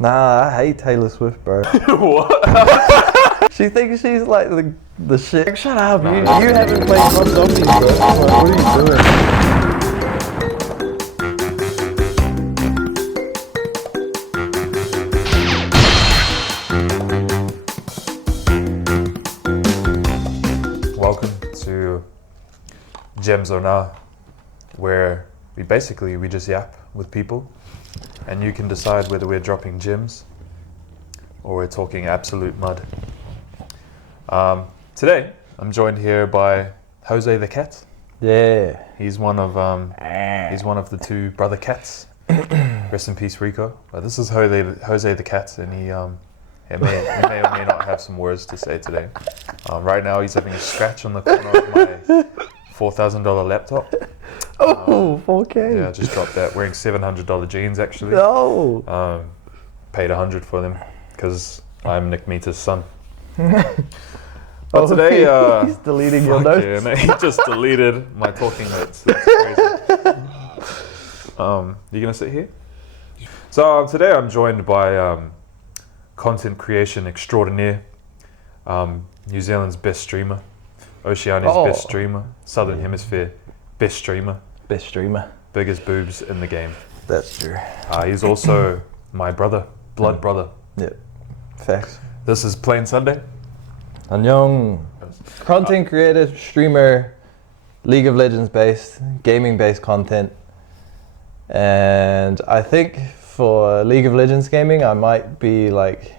Nah, I hate Taylor Swift, bro. What? She thinks she's like the shit. Shut up, you haven't played Hot Zombies, bro. Like, what are you doing? Welcome to Gems or Nah, where we just yap with people, and you can decide whether we're dropping gems or we're talking absolute mud. Today, I'm joined here by Jose the cat. Yeah. He's one of the two brother cats. Rest in peace, Rico. But this is Jose the cat, and he may or may not have some words to say today. Right now, he's having a scratch on the corner of my $4,000 laptop. Oh, 4K. Yeah, I just dropped that. Wearing $700 jeans, actually. No. Paid $100 for them because I'm Nick Meter's son. But today, he's deleting your notes. Yeah, no, he just deleted my talking notes. That's crazy. You gonna sit here? So today I'm joined by content creation extraordinaire, New Zealand's best streamer, Oceania's best streamer, Southern Hemisphere best streamer, biggest boobs in the game. That's true. He's also my brother, blood brother. Yeah. Facts. This is Plainsundaee. Annyeong. Content creator, streamer, League of Legends based, gaming based content. And I think for League of Legends gaming, I might be like,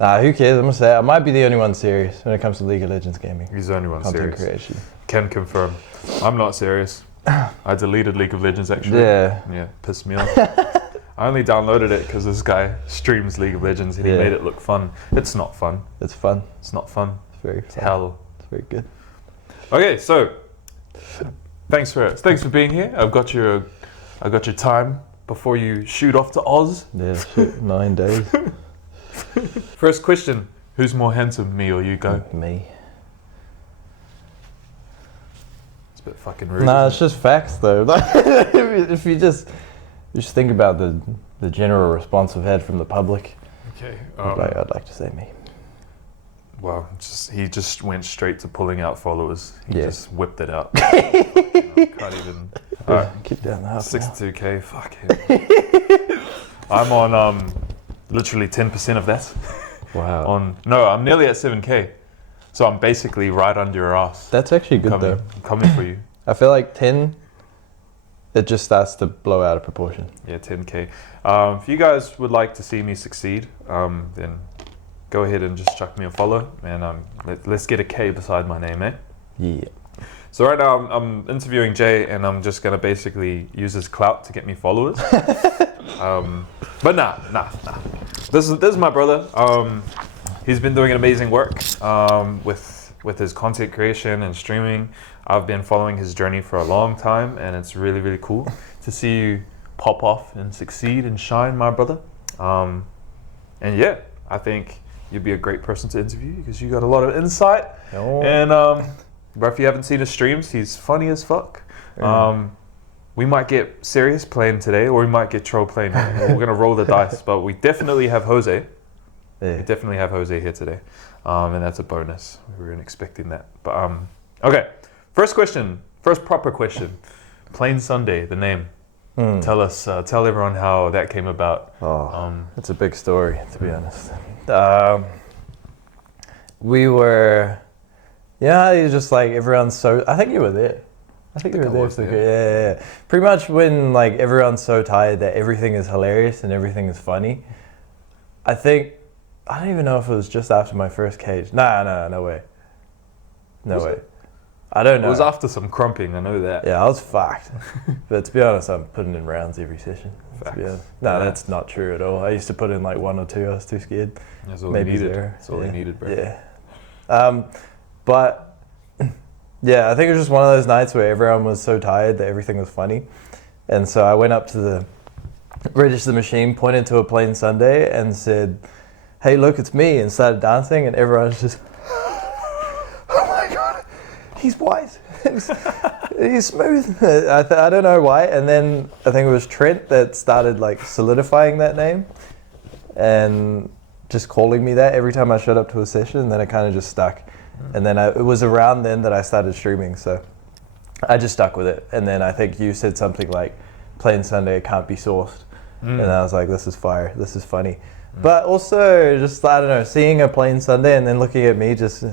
who cares? I'm gonna say it. I might be the only one serious when it comes to League of Legends gaming. He's the only one Content serious. creation. Can confirm. I'm not serious. I deleted League of Legends actually. Yeah. Pissed me off. I only downloaded it because this guy streams League of Legends and he made it look fun. It's not fun. It's fun. It's not fun. It's very It's fun. hell. It's very good. Okay, so thanks for being here. I got your time before you shoot off to Oz. Yeah, shit, 9 days. First question: who's more handsome, me or you? Go. Me. It's a bit fucking rude. Nah, it's just facts though. if you just think about the general response we've had from the public, Okay. I'd like to say me. Well, he just went straight to pulling out followers. He just whipped it out. Can't even. Keep down the half. 62k. Fuck him. I'm on literally 10% of that. Wow. I'm nearly at 7k. So I'm basically right under your ass. That's actually good though. I'm coming for you. I feel like 10, it just starts to blow out of proportion. Yeah, 10k. If you guys would like to see me succeed, then go ahead and just chuck me a follow, and let's get a K beside my name, eh? Yeah. So right now I'm interviewing Jay, and I'm just gonna basically use his clout to get me followers. But nah. This is my brother. He's been doing amazing work with his content creation and streaming. I've been following his journey for a long time, and it's really, really cool to see you pop off and succeed and shine, my brother. And yeah, I think you'd be a great person to interview because you got a lot of insight. Oh. And but if you haven't seen his streams, he's funny as fuck. We might get serious playing today, or we might get troll playing. We're gonna roll the dice, but we definitely have Jose. Yeah. We definitely have Jose here today, and that's a bonus. We weren't expecting that, but okay. First proper question. Plainsundaee, the name. Tell everyone how that came about. It's a big story, to be honest. We were, it's just like everyone's so. I think you were there. I think you were there. Yeah. Pretty much when like everyone's so tired that everything is hilarious and everything is funny. I don't even know if it was just after my first cage. No way. No way. I don't know. It was after some crumping, I know that. Yeah, I was fucked. But to be honest, I'm putting in rounds every session. Facts. No, that's not true at all. I used to put in like 1 or 2. I was too scared. That's all Maybe he needed. 0. That's all he needed, bro. Yeah. But yeah, I think it was just one of those nights where everyone was so tired that everything was funny. And so I went up to the register machine, pointed to a Plainsundaee and said, "Hey, look, it's me," and started dancing, and everyone was just, "Oh my God, he's white." He's smooth. I don't know why. And then I think it was Trent that started like solidifying that name and just calling me that every time I showed up to a session. And then it kind of just stuck. And then it was around then that I started streaming. So I just stuck with it. And then I think you said something like, Plainsundaee can't be sourced. And I was like, this is fire. This is funny. But also just, I don't know, seeing a Plainsundaee and then looking at me it just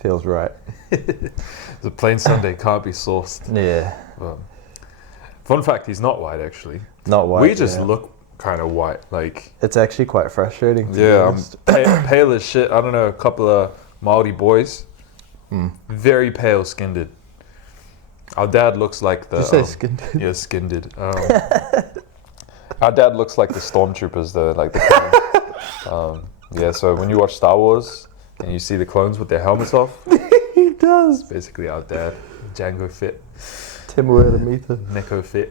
feels right. The Plainsundaee can't be sourced. Yeah. Fun fact, he's not white actually. Not white. We just look kind of white. Like, it's actually quite frustrating. Yeah, I'm pale as shit. I don't know, a couple of Maori boys. Very pale skinned. Our dad looks like the... Did you say skinned? Yeah, skinned. Our dad looks like the stormtroopers though, like the yeah, so when you watch Star Wars and you see the clones with their helmets off, he does. It's basically our dad. Django Fett. Timur Meter. Neko Fett.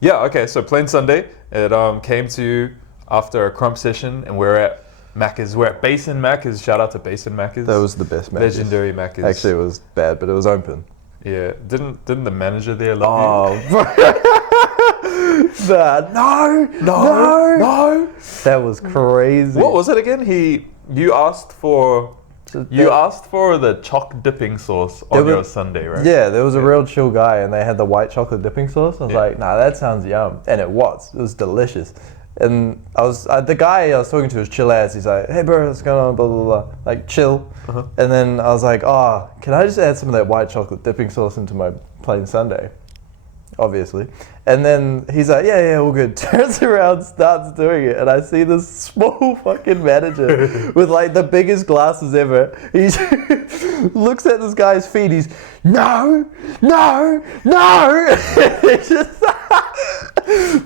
Yeah, okay, so Plainsundaee, it came to after a crump session and we're at Macca's. We're at Basin Macca's. Shout out to Basin Macca's. That was the best Macca's. Legendary Macca's. Actually, it was bad, but it was open. Yeah, didn't the manager there love you? No. That was crazy. What was it again? You asked for the choc dipping sauce on your sundae, right? Yeah, there was a real chill guy, and they had the white chocolate dipping sauce. I was like, nah, that sounds yum, and it was delicious. And the guy I was talking to was chill ass. He's like, hey bro, what's going on? Blah blah blah. Like chill. And then I was like, can I just add some of that white chocolate dipping sauce into my Plainsundae? Obviously. And then he's like, yeah, all good. Turns around, starts doing it, and I see this small fucking manager with like the biggest glasses ever. He looks at this guy's feet. He's no. He just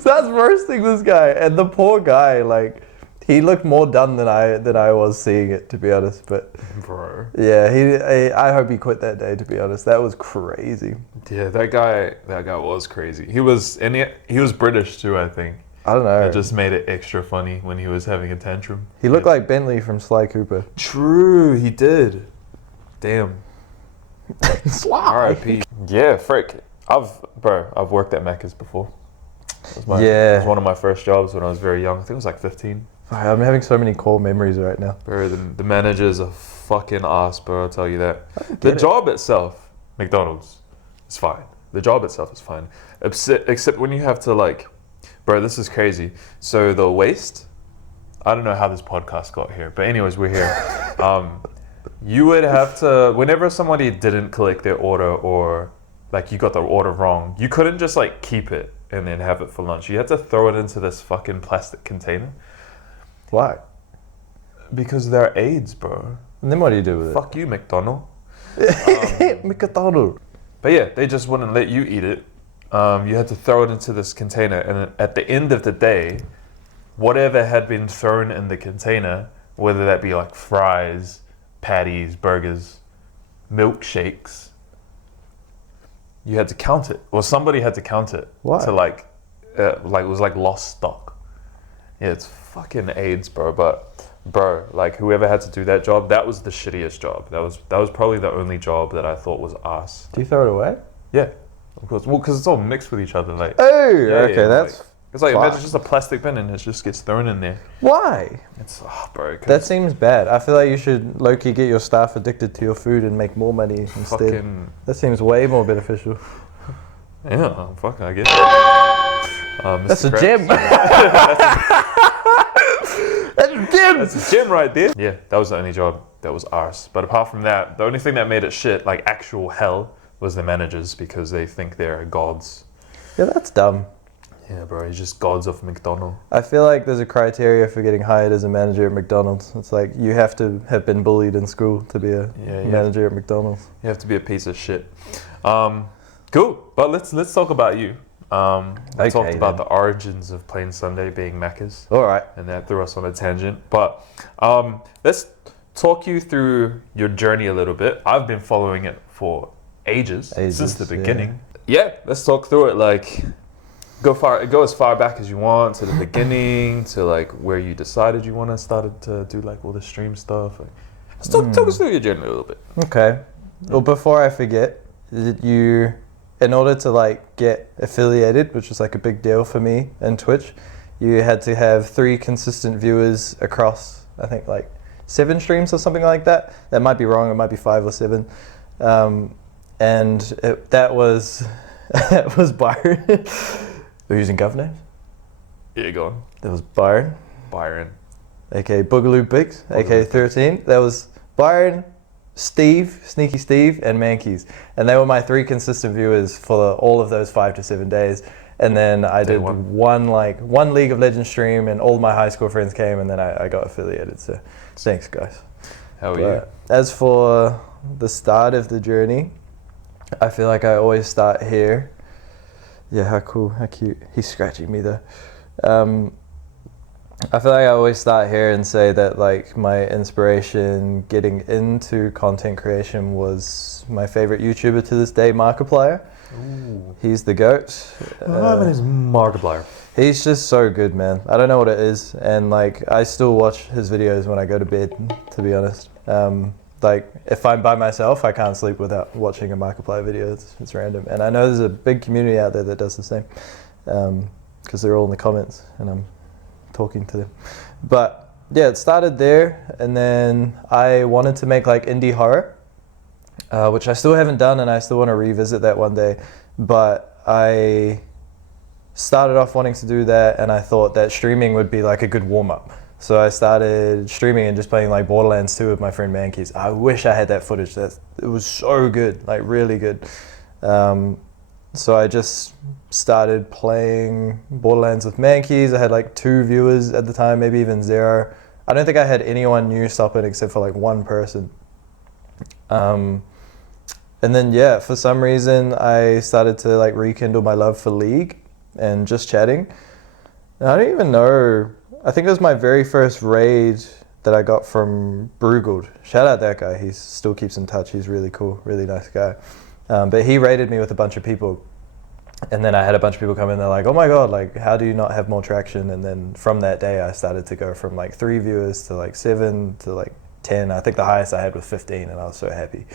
starts roasting this guy, and the poor guy, like, he looked more done than I was seeing it, to be honest. But bro, yeah, I hope he quit that day, to be honest. That was crazy. Yeah, that guy was crazy. He was British too, I think. I don't know. It just made it extra funny when he was having a tantrum. He looked like Bentley from Sly Cooper. True, he did. Damn. R.I.P. Yeah, frick. I've worked at Macca's before. It was one of my first jobs when I was very young. I think it was like 15. I'm having so many core memories right now. Bro, the manager's a fucking ass, bro, I'll tell you that. The job itself, McDonald's, is fine. The job itself is fine. Except when you have to, like, bro, this is crazy. So the waste, I don't know how this podcast got here, but anyways, we're here. You would have to, whenever somebody didn't collect their order or like you got the order wrong, you couldn't just like keep it and then have it for lunch. You had to throw it into this fucking plastic container. Why? Because they're AIDS, bro. And then what do you do with it? Fuck you, McDonald. McDonald. But yeah, they just wouldn't let you eat it. You had to throw it into this container, and at the end of the day, whatever had been thrown in the container, whether that be like fries, patties, burgers, milkshakes, you had to count it, or somebody had to count it. Why? To like it was like lost stock. Yeah, it's fucking AIDS, bro. But bro, like whoever had to do that job, that was the shittiest job. That was probably the only job that I thought was ass. Do you throw it away? Yeah, of course. Well, because it's all mixed with each other. Like, okay, that's. Like, it's like imagine just a plastic bin and it just gets thrown in there. Why? It's bro. That seems bad. I feel like you should low-key get your staff addicted to your food and make more money instead. That seems way more beneficial. Yeah, fuck, I guess. That's a gem. That's a gem. That's a gem right there. Yeah, that was the only job that was ours. But apart from that, the only thing that made it shit, like actual hell, was the managers because they think they're gods. Yeah, that's dumb. Yeah, bro, he's just gods of McDonald's. I feel like there's a criteria for getting hired as a manager at McDonald's. It's like you have to have been bullied in school to be a manager at McDonald's. You have to be a piece of shit. Cool, but let's talk about you. We talked about the origins of Plainsundaee being Macca's. All right. And that threw us on a tangent. But let's talk you through your journey a little bit. I've been following it for ages since the beginning. Yeah, let's talk through it. Like, go as far back as you want to the beginning, to like where you decided you want to start to do like all the stream stuff. Like, Talk us through your journey a little bit. Okay. Well, before I forget, in order to like get affiliated, which was like a big deal for me in Twitch, you had to have 3 consistent viewers across, I think like 7 streams or something like that. That might be wrong. It might be 5 or 7. That was that was Byron. We're using governor names. Yeah, go on. That was Byron, aka Boogaloo Bigs, aka 13. That was Byron, Steve, Sneaky Steve, and Mankeys, and they were my 3 consistent viewers for all of those 5 to 7 days. And then I did one League of Legends stream, and all my high school friends came, and then I got affiliated. So thanks, guys. How are you? As for the start of the journey, I feel like I always start here. Yeah, how cool, how cute. He's scratching me though. I feel like I always start here and say that like my inspiration getting into content creation was my favorite YouTuber to this day, Markiplier. Ooh. He's the GOAT. My name is Markiplier. He's just so good, man. I don't know what it is, and like I still watch his videos when I go to bed, to be honest. Like if I'm by myself, I can't sleep without watching a Markiplier video. It's random, and I know there's a big community out there that does the same, because they're all in the comments, and I'm talking to them. But yeah, it started there, and then I wanted to make like indie horror, which I still haven't done, and I still want to revisit that one day. But I started off wanting to do that, and I thought that streaming would be like a good warm-up. So I started streaming and just playing like Borderlands 2 with my friend Mankeys. I wish I had that footage. It was so good, like really good. So I just started playing Borderlands with Mankeys. I had like 2 viewers at the time, maybe even 0. I don't think I had anyone new stop it except for like 1 person. And then yeah, for some reason I started to like rekindle my love for League and just chatting. And I don't even know, I think it was my very first raid that I got from Brugold. Shout out that guy, he still keeps in touch, he's really cool, really nice guy. But he raided me with a bunch of people. And then I had a bunch of people come in, they're like, oh my God, like how do you not have more traction? And then from that day I started to go from like 3 viewers to like 7 to like 10. I think the highest I had was 15, and I was so happy.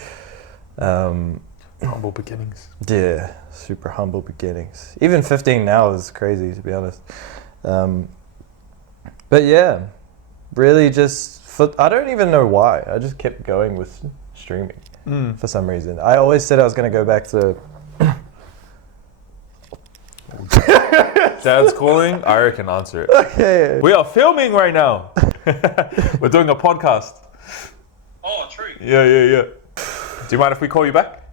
Humble beginnings. Yeah, super humble beginnings. Even 15 now is crazy, to be honest. But yeah, really just, I don't even know why. I just kept going with streaming for some reason. I always said I was going to go back to... Dad's calling, I can answer it. Okay. We are filming right now. We're doing a podcast. Oh, true. Yeah. Do you mind if we call you back?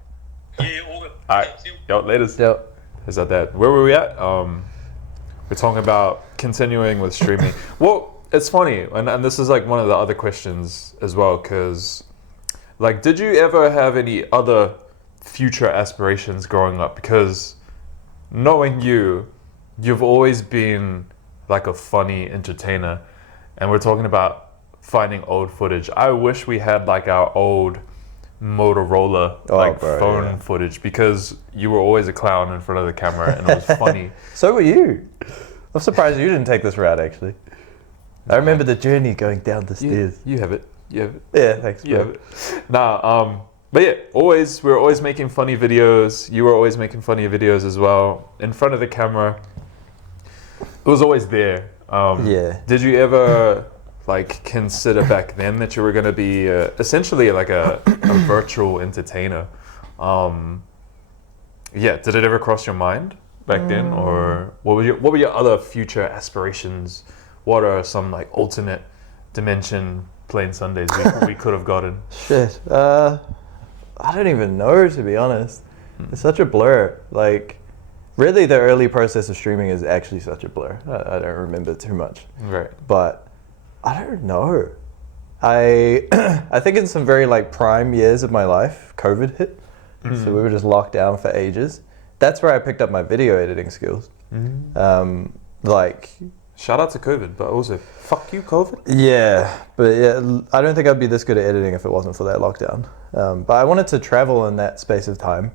Yeah, all good. Alright. Yo, latest. Yep. Is that? Where were we at? We're talking about continuing with streaming. Well, it's funny, and this is like one of the other questions as well, because like, did you ever have any other future aspirations growing up? Because knowing you've always been like a funny entertainer, and we're talking about finding old footage. I wish we had like our old Motorola phone footage, because you were always a clown in front of the camera and it was funny. So were you. I'm surprised you didn't take this route, actually. I remember the journey going down the stairs. You have it. Yeah, thanks, bro. You have it. Nah, but yeah, we were always making funny videos. You were always making funny videos as well. In front of the camera. It was always there. Yeah. Did you ever like consider back then that you were going to be essentially like a virtual entertainer? Yeah, did it ever cross your mind back then, or what were your other future aspirations? What are some like alternate dimension Plainsundaes we could have gotten? Shit, I don't even know, to be honest. It's such a blur. Like, really, the early process of streaming is actually such a blur. I don't remember too much. Right. But I don't know. I think in some very like prime years of my life, COVID hit. So we were just locked down for ages. That's where I picked up my video editing skills. Like, shout out to COVID, but also fuck you, COVID. Yeah, but yeah, I don't think I'd be this good at editing if it wasn't for that lockdown. But I wanted to travel in that space of time.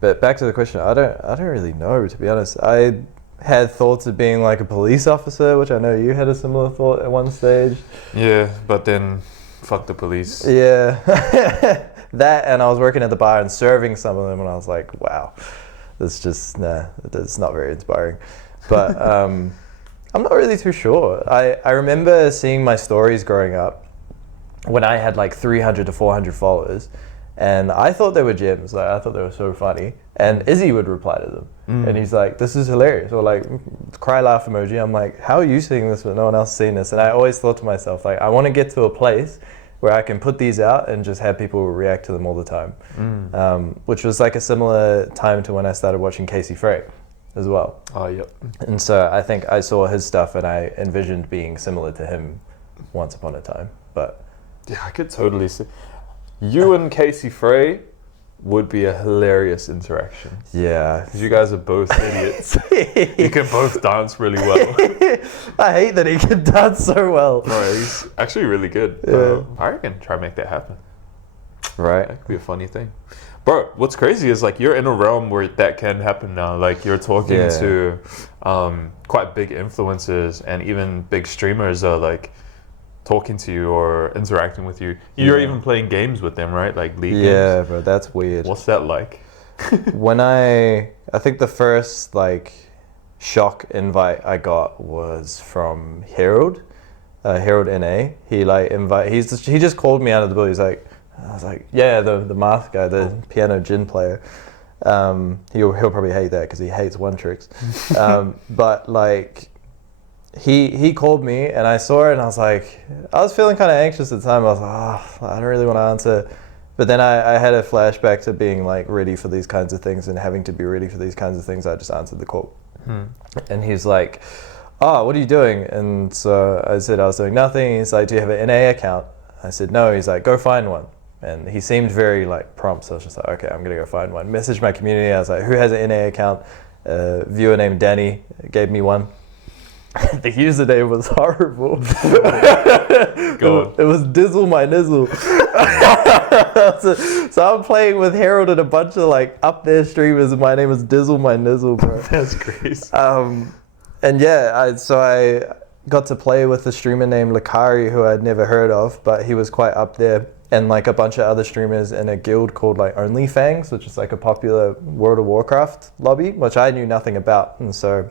But back to the question, I don't really know, to be honest. I had thoughts of being like a police officer, which I know you had a similar thought at one stage. Yeah, but then Fuck the police. Yeah. That, and I was working at the bar and serving some of them, and I was like, wow, that's not very inspiring. But I'm not really too sure. I remember seeing my stories growing up when I had like 300 to 400 followers, and I thought they were gems. Like, I thought they were so funny. And Izzy would reply to them, and he's like, "This is hilarious," or like, cry laugh emoji. I'm like, "How are you seeing this but no one else is seeing this?" And I always thought to myself, like, I want to get to a place where I can put these out and just have people react to them all the time. Which was like a similar time to when I started watching Casey Frey as well. Oh, yep. And so I think I saw his stuff and I envisioned being similar to him once upon a time. But yeah, I could totally see. You and Casey Frey would be a hilarious interaction. yeah. Because you guys are both idiots. You can both dance really well. I hate that he can dance so well. No, he's actually really good. Yeah. I reckon try to make that happen. Right. That could be a funny thing. Bro, what's crazy is like you're in a realm where that can happen now. Like you're talking to quite big influencers, and even big streamers are like talking to you or interacting with you. You're even playing games with them, right? Like League games. Yeah, bro, that's weird. What's that like? When I think the first like shock invite I got was from Harold NA. He like he just called me out of the blue. He's like, I was like, yeah, the math guy, the piano gin player. He'll probably hate that because he hates one tricks. But like, he called me and I saw it and I was feeling kind of anxious at the time. I was like, I don't really want to answer. But then I had a flashback to being like ready for these kinds of things and having to be ready for these kinds of things. I just answered the call. And he's like, what are you doing? And so I said I was doing nothing. He's like, do you have an NA account? I said, no. He's like, go find one. And he seemed very like prompt. So I was just like, okay, I'm going to go find one. Messaged my community. I was like, who has an NA account? Viewer named Danny gave me one. The username was horrible. It was Dizzle my Nizzle. so I'm playing with Harold and a bunch of like up there streamers, and my name is Dizzle my Nizzle, bro. That's crazy. And yeah, I got to play with a streamer named Lakari, who I'd never heard of, but he was quite up there, and like a bunch of other streamers in a guild called like OnlyFangs, which is like a popular World of Warcraft lobby, which I knew nothing about. And so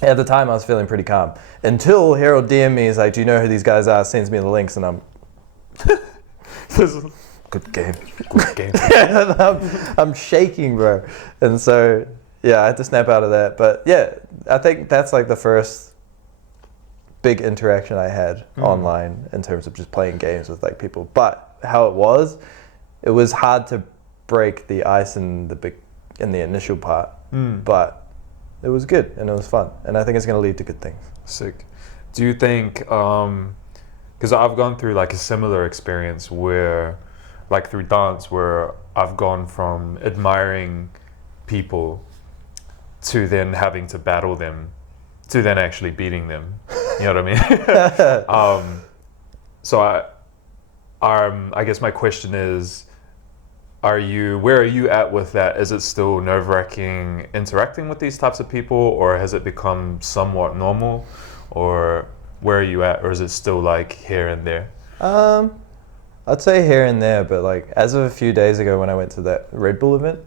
at the time I was feeling pretty calm until Harold DM'd me. He's like, do you know who these guys are? Sends me the links, and I'm good game. I'm shaking, bro. And so yeah, I had to snap out of that. But yeah, I think that's like the first big interaction I had online in terms of just playing games with like people. But how it was hard to break the ice in the initial part. But it was good and it was fun, and I think it's going to lead to good things. Sick. Do you think, because I've gone through like a similar experience where, like through dance, where I've gone from admiring people to then having to battle them to then actually beating them. You know what I mean? So I guess my question is, where are you at with that? Is it still nerve-wracking interacting with these types of people, or has it become somewhat normal, or where are you at, or is it still like here and there? I'd say here and there, but like as of a few days ago when I went to that Red Bull event,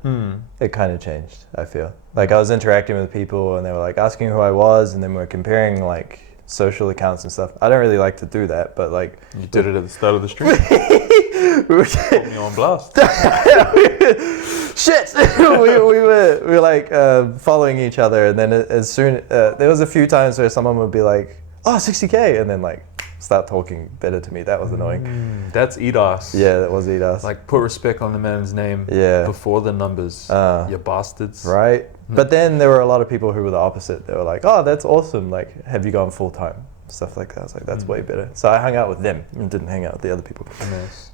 it kind of changed, I feel. Like I was interacting with people and they were like asking who I was, and then we're comparing like social accounts and stuff. I don't really like to do that, but like... You did it at the start of the stream. Put me on blast. Shit! we were like following each other, and then as soon... there was a few times where someone would be like, 60K, and then like start talking better to me. That was annoying. That's EDOS. Yeah, that was EDOS. Like, put respect on the man's name before the numbers, you bastards. Right? But then there were a lot of people who were the opposite. They were like, that's awesome. Like, have you gone full time? Stuff like that. I was like, that's way better. So I hung out with them and didn't hang out with the other people. Nice.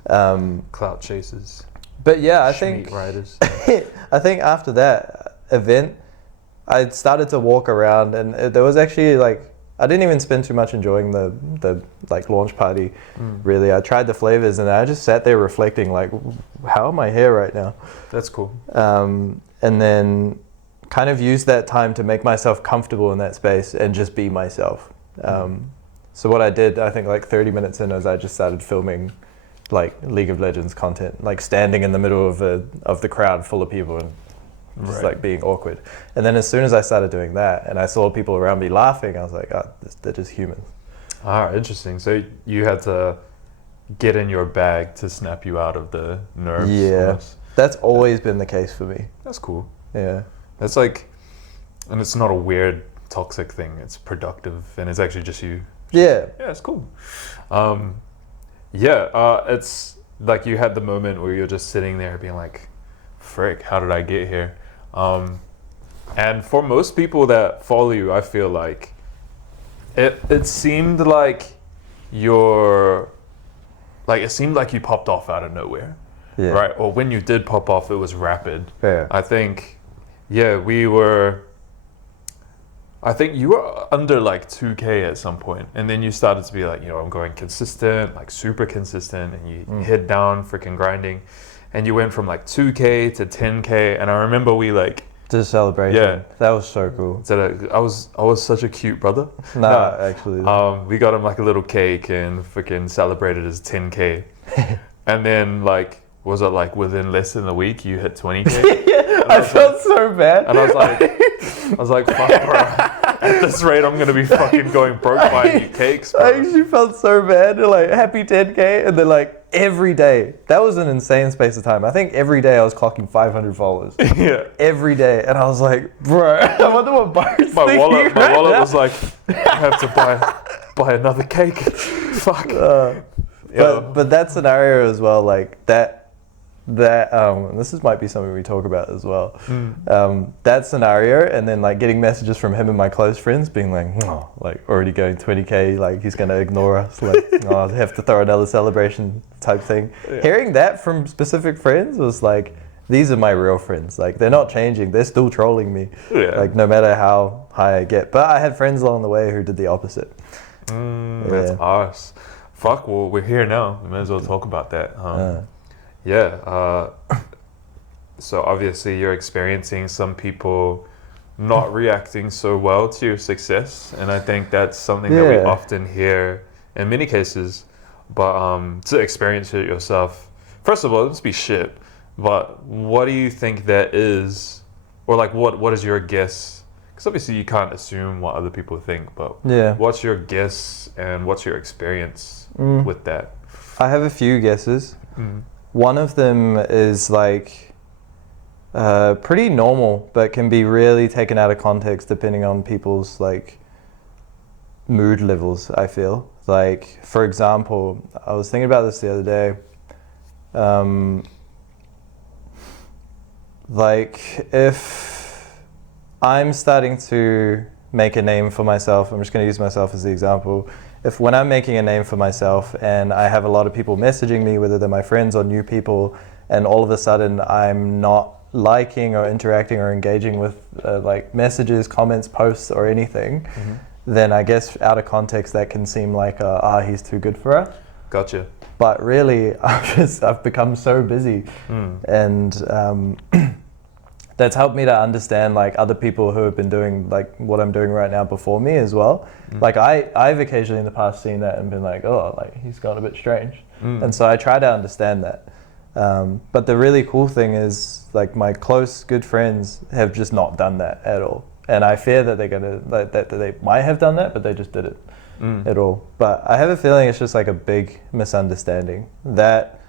Clout chasers. But yeah, I think riders. I think after that event, I started to walk around, and there was actually like, I didn't even spend too much enjoying the like launch party. Really, I tried the flavors, and I just sat there reflecting, like, how am I here right now? That's cool. And then kind of used that time to make myself comfortable in that space and just be myself. So what I did, I think like 30 minutes in, is I just started filming like League of Legends content, like standing in the middle of the crowd full of people and just like being awkward. And then as soon as I started doing that and I saw people around me laughing, I was like, oh, they're just humans. Ah, interesting. So you had to get in your bag to snap you out of the nerves. Yeah, almost. that's always been the case for me. That's cool. Yeah. That's like, and it's not a weird toxic thing. It's productive, and it's actually just you. Yeah. Yeah, it's cool. It's like you had the moment where you're just sitting there being like, frick, how did I get here? And for most people that follow you, I feel like it seemed like it seemed like you popped off out of nowhere. Yeah. Right? Or when you did pop off, it was rapid. Yeah. I think you were under like 2K at some point, and then you started to be like, I'm going consistent, like super consistent, and you head down freaking grinding, and you went from like 2K to 10K, and I remember we like to celebrate. Yeah, that was so cool. I was such a cute brother. Actually, we got him like a little cake and freaking celebrated his 10K, and then like. Was it like within less than a week you hit 20K? Yeah, I felt so bad. And I was like, fuck, bro. At this rate, I'm gonna be fucking going broke buying you cakes, bro. I actually felt so bad. Like, happy 10K, and then like every day. That was an insane space of time. I think every day I was clocking 500 followers. Yeah. Every day, and I was like, bro, I wonder what Bart's My thinking wallet right now. was like, I have to buy another cake. Fuck. But that scenario as well, like that this might be something we talk about as well. That scenario, and then like getting messages from him and my close friends being like, oh, like already going 20K, like he's gonna ignore us, like I have to throw another celebration type thing. Yeah. Hearing that from specific friends was like, these are my real friends. Like they're not changing, they're still trolling me. Yeah. Like no matter how high I get. But I had friends along the way who did the opposite. That's us. Fuck, well we're here now. We might as well talk about that. So obviously you're experiencing some people not reacting so well to your success, and I think that's something that we often hear in many cases, but to experience it yourself, first of all, it must be shit, but what do you think that is, or like what is your guess? Because obviously you can't assume what other people think, but what's your guess and what's your experience with that? I have a few guesses. One of them is like pretty normal, but can be really taken out of context depending on people's like mood levels, I feel. Like, for example, I was thinking about this the other day. Like, if I'm starting to make a name for myself, I'm just going to use myself as the example. If when I'm making a name for myself and I have a lot of people messaging me, whether they're my friends or new people, and all of a sudden I'm not liking or interacting or engaging with like messages, comments, posts or anything, then I guess out of context that can seem like he's too good for us. Gotcha. But really I've become so busy and that's helped me to understand like other people who have been doing like what I'm doing right now before me as well. Like I've occasionally in the past seen that and been like, oh, like he's gone a bit strange. And so I try to understand that. But the really cool thing is like my close good friends have just not done that at all. And I fear that they're gonna that they might have done that, but they just didn't at all. But I have a feeling it's just like a big misunderstanding. That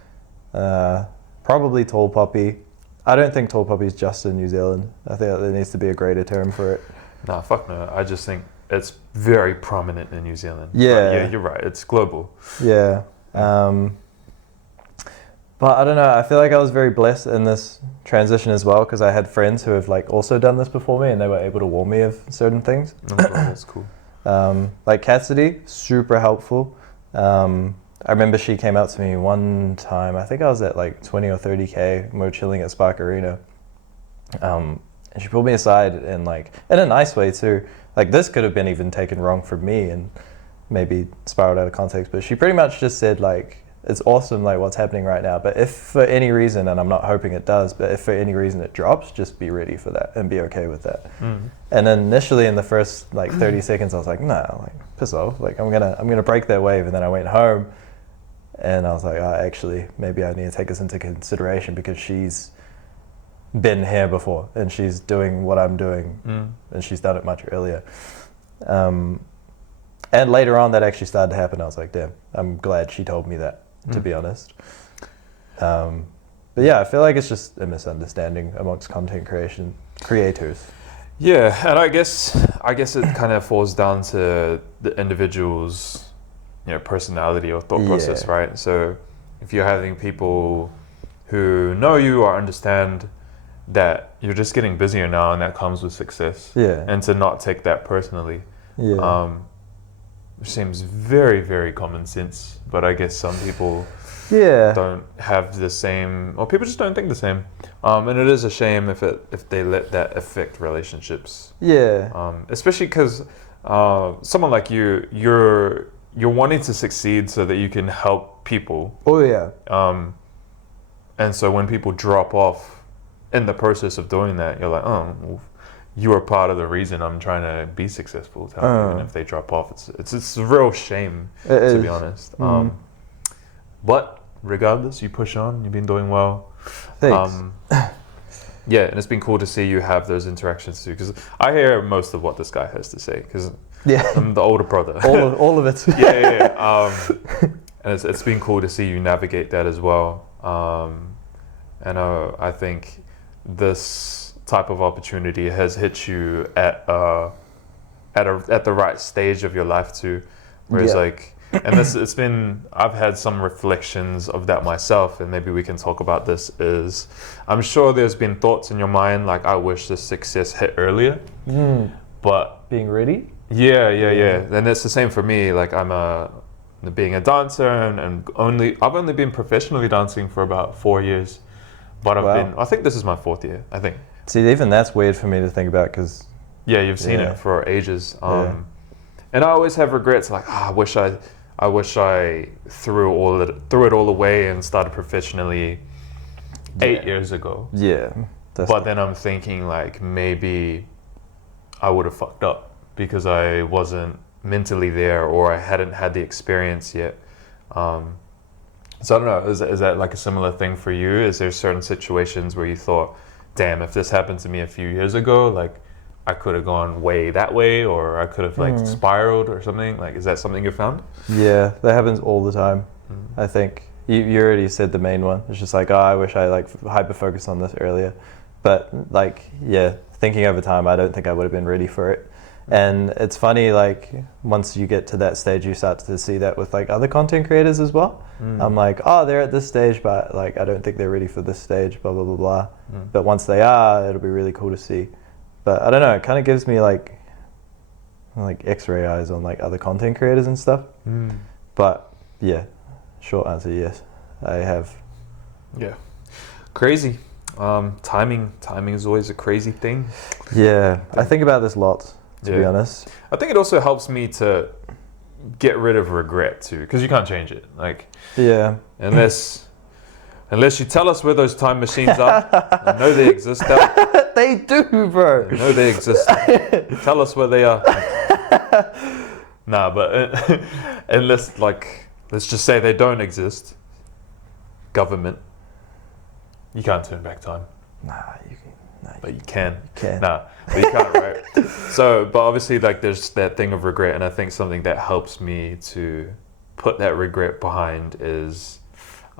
probably Tall Poppy. I don't think Tall Poppy is just in New Zealand. I think there needs to be a greater term for it. Nah, fuck no. I just think it's very prominent in New Zealand. Yeah. Yeah, you're right. It's global. Yeah. But I don't know. I feel like I was very blessed in this transition as well because I had friends who have like also done this before me and they were able to warn me of certain things. That's cool. Like Cassidy, super helpful. I remember she came out to me one time, I think I was at like 20 or 30K, and we were chilling at Spark Arena. And she pulled me aside and like, in a nice way too, like this could have been even taken wrong from me and maybe spiraled out of context, but she pretty much just said like, it's awesome like what's happening right now, but if for any reason, and I'm not hoping it does, but if for any reason it drops, just be ready for that and be okay with that. And then initially in the first like 30 seconds, I was like, no, like piss off, like I'm gonna break that wave. And then I went home And I was like, oh, actually, maybe I need to take this into consideration because she's been here before and she's doing what I'm doing and she's done it much earlier. And later on that actually started to happen. I was like, damn, I'm glad she told me that, to be honest. But yeah, I feel like it's just a misunderstanding amongst content creators. Yeah, and I guess it kind of falls down to the individual's, personality or thought process, right? So if you're having people who know you or understand that you're just getting busier now and that comes with success, and to not take that personally, which seems very, very common sense, but I guess some people don't have the same, or people just don't think the same, and it is a shame if they let that affect relationships. Especially because someone like you're wanting to succeed so that you can help people. And so when people drop off in the process of doing that, you're like, oh, well, you are part of the reason I'm trying to be successful to help you. And if they drop off, it's a real shame, to be honest. But regardless, you push on. You've been doing well. Thanks. Yeah, and it's been cool to see you have those interactions too. Because I hear most of what this guy has to say. Because I'm the older brother. all of it. And it's been cool to see you navigate that as well. And I think this type of opportunity has hit you at the right stage of your life too. Whereas I've had some reflections of that myself, and maybe we can talk about this. I'm sure there's been thoughts in your mind like, I wish this success hit earlier, but being ready. And it's the same for me. Like being a dancer, and I've only been professionally dancing for about 4 years, but I think this is my 4th year. I think. See, even that's weird for me to think about because. Yeah, you've seen it for ages. And I always have regrets, like, I wish I threw it all away and started professionally 8 years ago. But then I'm thinking, like, maybe I would have fucked up because I wasn't mentally there, or I hadn't had the experience yet. So I don't know, is that like a similar thing for you? Is there certain situations where you thought, damn, if this happened to me a few years ago, like, I could have gone way that way, or I could have like spiraled or something? Like, is that something you found? Yeah, that happens all the time. I think you already said the main one. It's just like, I wish I like hyper focused on this earlier. But like, thinking over time, I don't think I would have been ready for it. And it's funny, like, once you get to that stage, you start to see that with like other content creators as well. I'm like, oh, they're at this stage, but like, I don't think they're ready for this stage, blah, blah, blah, blah. But once they are, it'll be really cool to see. But I don't know, it kind of gives me like X-ray eyes on like other content creators and stuff. But yeah, short answer, yes, I have. Yeah, crazy. Timing is always a crazy thing. I think about this lots, to be honest. I think it also helps me to get rid of regret too, because you can't change it. Like, unless you tell us where those time machines are. I know they exist out. They do, bro. I know they exist. Tell us where they are. Nah, but unless, like, let's just say they don't exist. Government. You can't turn back time. But you can. Nah, but you can't, right? So, but obviously, like, there's that thing of regret, and I think something that helps me to put that regret behind is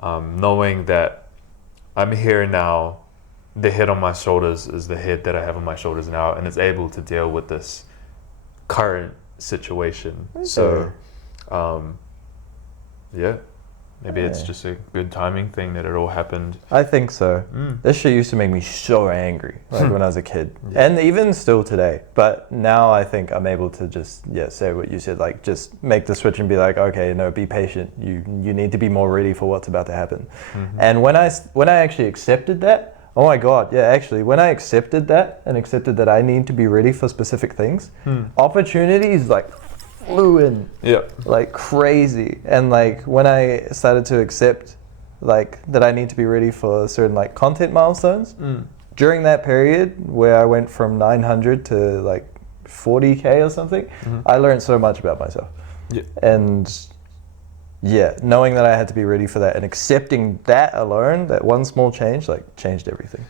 knowing that I'm here now. The head on my shoulders is the head that I have on my shoulders now, and it's able to deal with this current situation. So, maybe it's just a good timing thing that it all happened. I think so. This shit used to make me so angry, like when I was a kid, and even still today. But now I think I'm able to just say what you said, like just make the switch and be like, okay, no, be patient. You need to be more ready for what's about to happen. And when I actually accepted that. Oh my God, actually, when I accepted that and accepted that I need to be ready for specific things, opportunities like flew in like crazy. And like when I started to accept like that I need to be ready for certain like content milestones, during that period where I went from 900 to like 40K or something, I learned so much about myself. And Yeah, knowing that I had to be ready for that and accepting that alone, that one small change, like changed everything.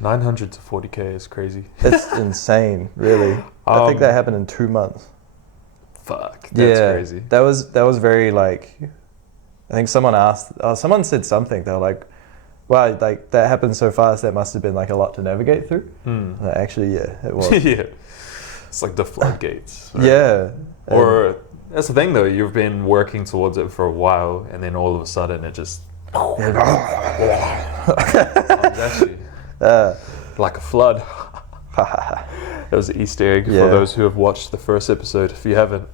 900 to 40K is crazy. It's insane, really. I think that happened in 2 months. Fuck, that's crazy. That was very like, I think someone said something. They were like, wow, like that happened so fast. That must have been like a lot to navigate through. Like, actually, yeah, it was. Yeah, it's like the floodgates. Right? Yeah. Or that's the thing though. You've been working towards it for a while, and then all of a sudden it just comes at you like a flood. That was an Easter egg for those who have watched the first episode. If you haven't.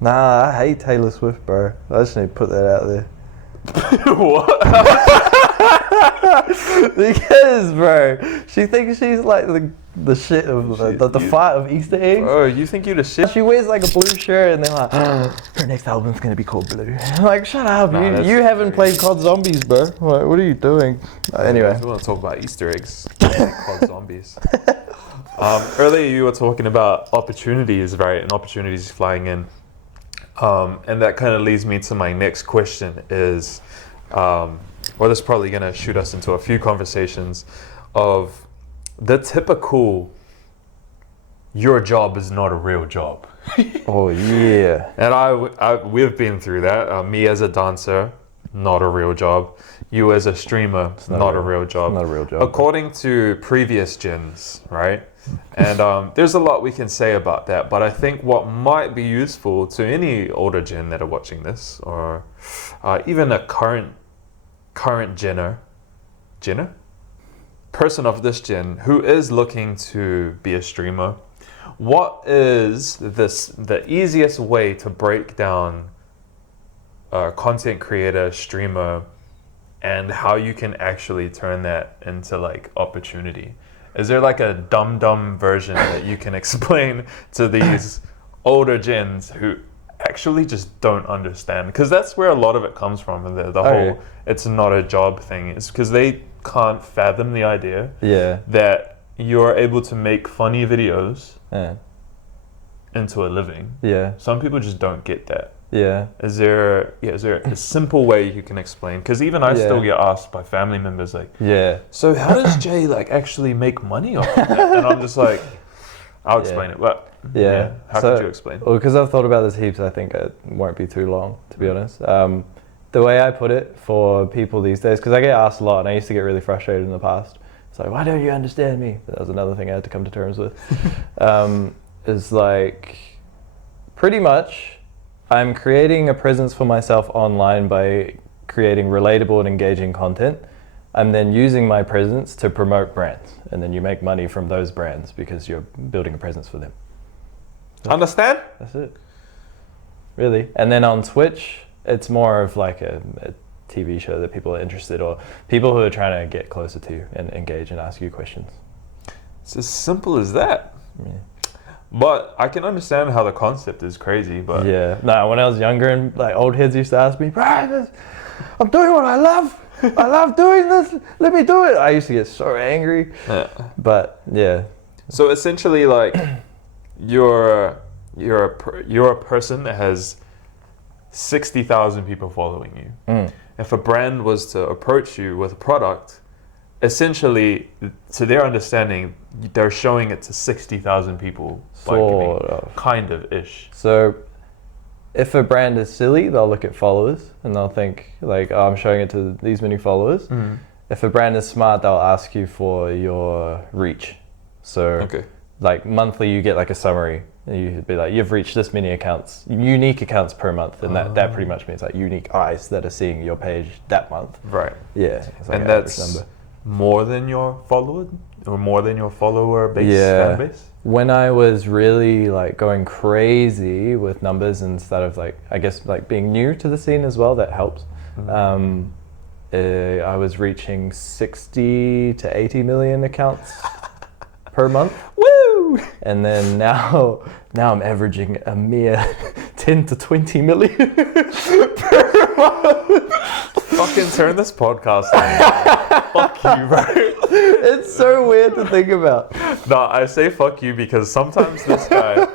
Nah, I hate Taylor Swift, bro. I just need to put that out there. What? Because, bro, she thinks she's like the shit of the fight of Easter eggs. Oh, you think you're the shit? She wears like a blue shirt and they're like, her next album's gonna be called Blue. I'm like, shut up, you haven't played COD Zombies, bro. Like, what are you doing? Anyway. We want to talk about Easter eggs. COD Zombies. Earlier you were talking about opportunities, right? And opportunities flying in. And that kind of leads me to my next question is, well, this is probably going to shoot us into a few conversations of the typical, your job is not a real job. Oh, yeah. And we've been through that. Me as a dancer, not a real job. You as a streamer, not a real job. Not a real job. According to previous gens, right? And there's a lot we can say about that, but I think what might be useful to any older gen that are watching this, or even a current person of this gen who is looking to be a streamer, what is the easiest way to break down a content creator, streamer, and how you can actually turn that into like opportunity? Is there like a dumb version that you can explain to these older gens who actually just don't understand? Because that's where a lot of it comes from. The whole it's not a job thing is because they can't fathom the idea that you're able to make funny videos into a living. Yeah. Some people just don't get that. Yeah. Is there a simple way you can explain? Because even I still get asked by family members like, so how does Jay like actually make money off of that? And I'm just like, I'll explain it. But how could you explain? Well, because I've thought about this heaps, I think it won't be too long, to be honest. The way I put it for people these days, because I get asked a lot, and I used to get really frustrated in the past. It's like, why don't you understand me? That was another thing I had to come to terms with. Is like, pretty much, I'm creating a presence for myself online by creating relatable and engaging content. I'm then using my presence to promote brands, and then you make money from those brands because you're building a presence for them. Understand? That's it. Really. And then on Twitch, it's more of like a TV show that people are interested, or people who are trying to get closer to you and engage and ask you questions. It's as simple as that. Yeah. But I can understand how the concept is crazy, but... Yeah. No, when I was younger and like old heads used to ask me, I'm doing what I love. I love doing this. Let me do it. I used to get so angry. Yeah. But yeah. So essentially like you're a person that has 60,000 people following you. If a brand was to approach you with a product, essentially, to their understanding, they're showing it to 60,000 people. Sort of. Kind of ish. So, if a brand is silly, they'll look at followers and they'll think like, oh, I'm showing it to these many followers. Mm-hmm. If a brand is smart, they'll ask you for your reach. So, like monthly, you get like a summary. And you'd be like, you've reached this many accounts, unique accounts per month, and that pretty much means like unique eyes that are seeing your page that month. Right. Yeah. Like and that's more than your follower, or more than your follower base, fan base? When I was really like going crazy with numbers instead of like, I guess like being new to the scene as well, that helps. Mm-hmm. I was reaching 60 to 80 million accounts per month. Woo! And then now I'm averaging a mere 10 to 20 million per month. Fucking turn this podcast on. Fuck you, bro. It's so weird to think about. No, I say fuck you because sometimes this guy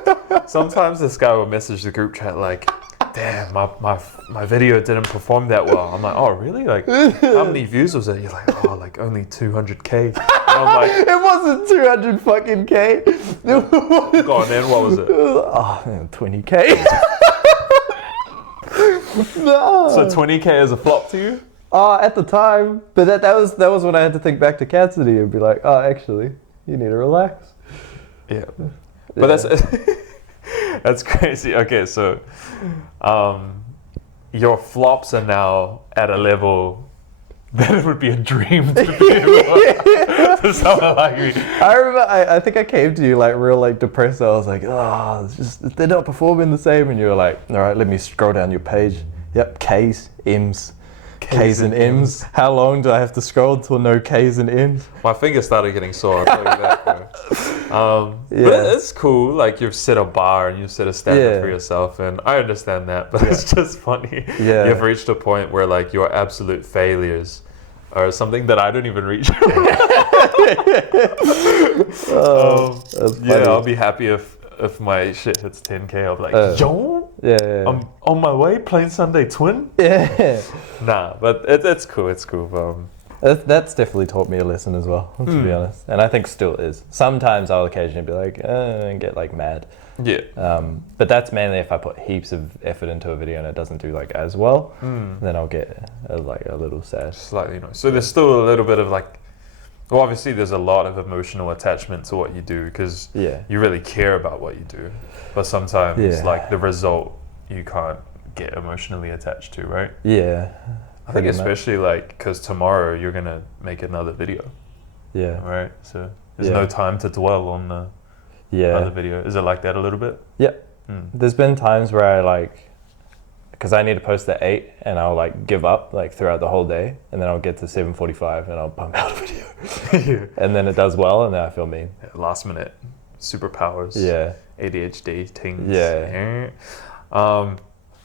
will message the group chat like, damn, my video didn't perform that well. I'm like, oh really? Like, how many views was it? You're like, oh, like only 200K. And I'm like, It wasn't 200 fucking K. go on then, what was it? Oh, 20K. No. So 20K is a flop to you? At the time, but that was when I had to think back to Cassidy and be like, oh, actually, you need to relax. Yeah. But that's that's crazy. Okay, so your flops are now at a level that it would be a dream to be able to someone like me. I remember, I think I came to you like real like depressed. I was like, oh, it's just they're not performing the same, and you were like, all right, let me scroll down your page. Yep, K's, M's. K's and M's. How long do I have to scroll till no K's and M's? My finger started getting sore, I'll tell you that, bro. Yeah. But it's cool, like you've set a bar and you've set a standard Yeah. for yourself, and I understand that, but it's just funny. Yeah. You've reached a point where like your absolute failures are something that I don't even reach. That's funny. Yeah, I'll be happy if my shit hits 10K. I'll be like, yo, Yeah. I'm on my way, Plainsundaee twin. Yeah. Nah, but it's cool, it's cool. That's definitely taught me a lesson as well, to be honest. And I think still is. Sometimes I'll occasionally be like, and get like mad. Yeah. But that's mainly if I put heaps of effort into a video and it doesn't do like as well, then I'll get like a little sad. Slightly, you know. So there's still a little bit of like, well, obviously there's a lot of emotional attachment to what you do because Yeah. you really care about what you do. But sometimes Yeah. like the result you can't get emotionally attached to, right? Yeah. I think Pretty much. especially like because tomorrow you're gonna make another video, Yeah. right? So there's Yeah. no time to dwell on the other Yeah. video. Is it like that a little bit? Yeah. Mm. There's been times where I like, because I need to post at 8 and I'll like give up like throughout the whole day, and then I'll get to 7:45 and I'll pump out a video. And then it does well and then I feel mean. Last minute superpowers. Yeah. ADHD things. Yeah.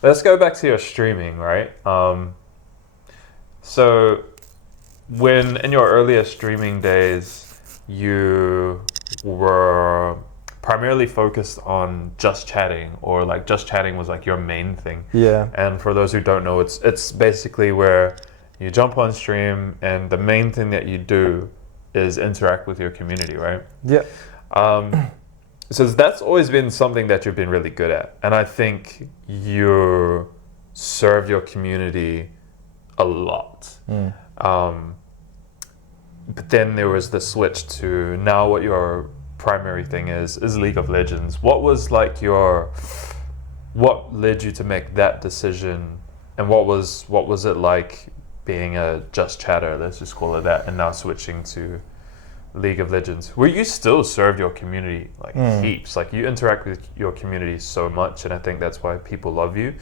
Let's go back to your streaming, right? So when in your earlier streaming days, you were primarily focused on just chatting, or like just chatting was like your main thing. Yeah. And for those who don't know, it's basically where you jump on stream and the main thing that you do is interact with your community, right? Yeah. So that's always been something that you've been really good at. And I think you serve your community a lot. But then there was the switch to now what your primary thing is League of Legends. What was like what led you to make that decision, and what was it like being a just chatter, let's just call it that, and now switching to League of Legends, where you still serve your community like heaps, like you interact with your community so much, and I think that's why people love you.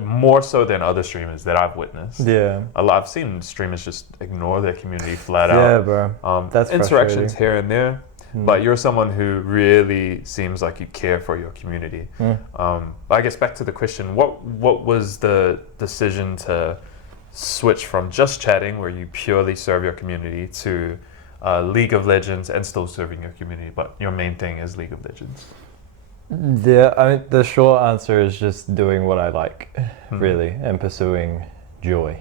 More so than other streamers that I've witnessed. Yeah. I've seen streamers just ignore their community flat Yeah, out. bro. That's interactions frustrating. here and there, but you're someone who really seems like you care for your community. I guess back to the question, what was the decision to switch from just chatting, where you purely serve your community, to League of Legends and still serving your community, but your main thing is League of Legends? Yeah, I mean, the short answer is just doing what I like, really, and pursuing joy,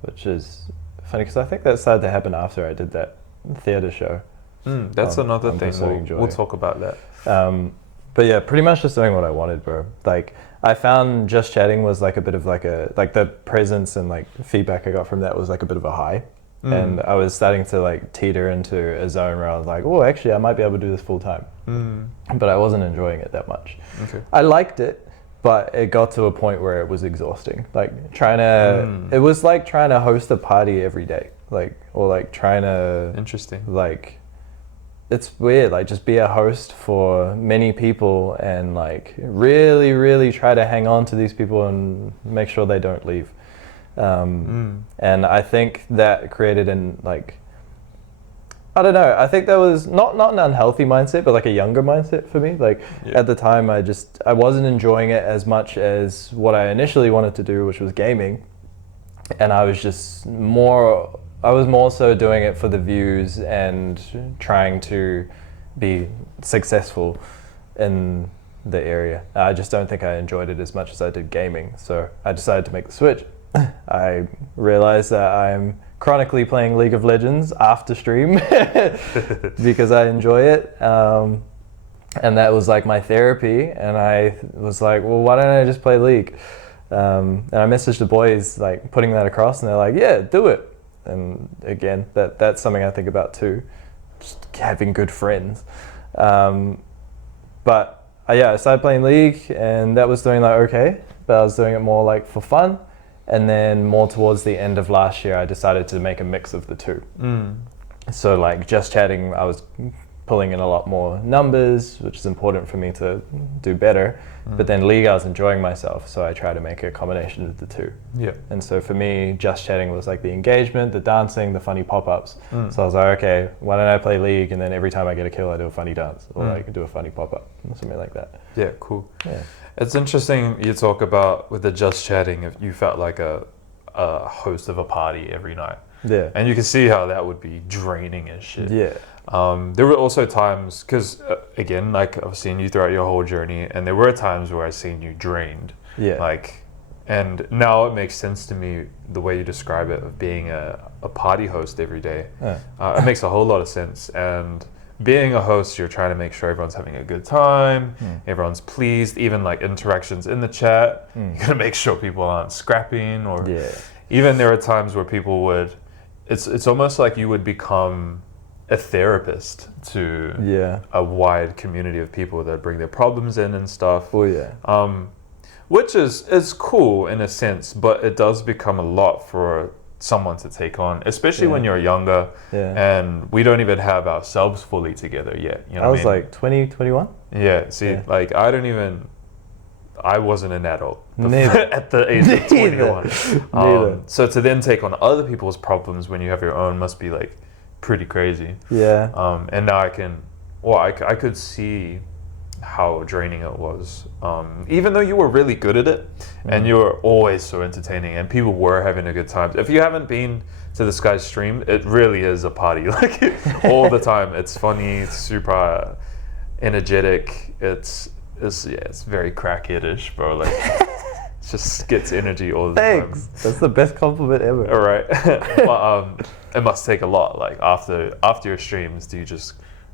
which is funny because I think that started to happen after I did that theatre show. That's another I'm thing. pursuing joy. We'll talk about that. But yeah, pretty much just doing what I wanted, bro. Like, I found just chatting was like a bit of like the presence and like feedback I got from that was like a bit of a high. And I was starting to like teeter into a zone where I was like, oh, actually, I might be able to do this full time. But I wasn't enjoying it that much. Okay. I liked it, but it got to a point where it was exhausting. Like it was like trying to host a party every day, like, or like trying to, Interesting. like, it's weird, like just be a host for many people and like really, really try to hang on to these people and make sure they don't leave. And I think that created I don't know. I think that was not an unhealthy mindset, but like a younger mindset for me. Like at the time, I wasn't enjoying it as much as what I initially wanted to do, which was gaming. And I was more so doing it for the views and trying to be successful in the area. I just don't think I enjoyed it as much as I did gaming. So I decided to make the switch. I realized that I'm chronically playing League of Legends after stream because I enjoy it. And that was like my therapy. And I was like, well, why don't I just play League? And I messaged the boys like putting that across, and they're like, yeah, do it. And again, that's something I think about too, just having good friends. But I started playing League, and that was doing like okay, but I was doing it more like for fun. And then more towards the end of last year, I decided to make a mix of the two. So like just chatting, I was pulling in a lot more numbers, which is important for me to do better. But then League, I was enjoying myself, so I try to make a combination of the two. Yeah. And so for me, just chatting was like the engagement, the dancing, the funny pop-ups. So I was like, okay, why don't I play League, and then every time I get a kill, I do a funny dance, or like do a funny pop-up, or something like that. Yeah, cool. Yeah. It's interesting you talk about with the just chatting, if you felt like a host of a party every night. Yeah. And you can see how that would be draining as shit. Yeah. There were also times, because again, like I've seen you throughout your whole journey, and there were times where I've seen you drained. Yeah. Like, and now it makes sense to me the way you describe it of being a party host every day. It makes a whole lot of sense. And being a host, you're trying to make sure everyone's having a good time, everyone's pleased, even like interactions in the chat. You're gonna make sure people aren't scrapping, or even there are times where people would. It's almost like you would become a therapist to a wide community of people that bring their problems in and stuff. Oh yeah. Which is cool in a sense, but it does become a lot for someone to take on, especially when you're younger and we don't even have ourselves fully together yet. You know I was what I mean? like 20, 21. Yeah, see, like I wasn't an adult Neither. at the age of 21. Neither. So to then take on other people's problems when you have your own must be like pretty crazy. Yeah. And now I could see how draining it was. Even though you were really good at it and you were always so entertaining and people were having a good time. If you haven't been to this guy's stream, it really is a party. Like all the time. It's funny, it's super energetic. It's very crackheadish, bro. Like it just gets energy all the time. Thanks. That's the best compliment ever. All right. But it must take a lot. Like after your streams, do you just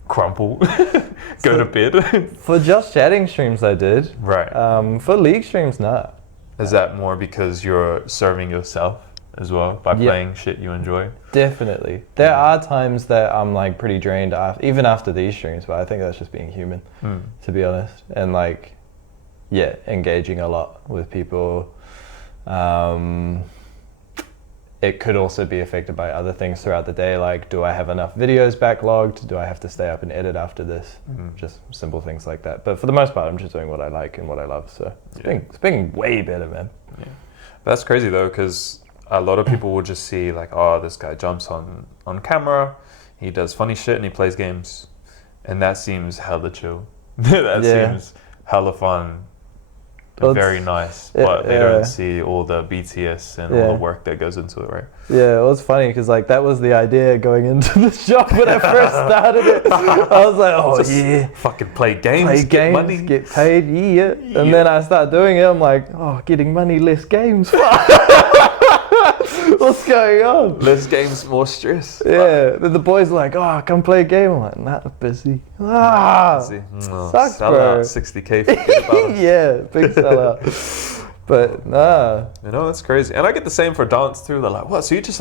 crumple, go to bed? For just chatting streams, I did. Right. For League streams, nah. Is that more because you're serving yourself as well by playing shit you enjoy? Definitely. There are times that I'm like pretty drained even after these streams, but I think that's just being human, to be honest. And like, engaging a lot with people. It could also be affected by other things throughout the day, like do I have enough videos backlogged? Do I have to stay up and edit after this? Just simple things like that. But for the most part, I'm just doing what I like and what I love. So it's been way better, man. Yeah. That's crazy though, because a lot of people will just see like, oh, this guy jumps on camera, he does funny shit and he plays games. And that seems hella chill. That seems hella fun. Very nice, but they don't see all the BTS and all the work that goes into it, right? Yeah, it was funny because like that was the idea going into the shop when I first started it. I was like, oh fucking play games, get money, get paid, and then I start doing it. I'm like, oh, getting money, less games. What's going on? Less games, more stress. Yeah, then the boys are like, oh, come play a game. I'm like, nah, busy. Sucks, sell bro. out 60K. Forget about it. Yeah, big sellout. But nah. You know, it's crazy. And I get the same for dance too. They're like, what? So you just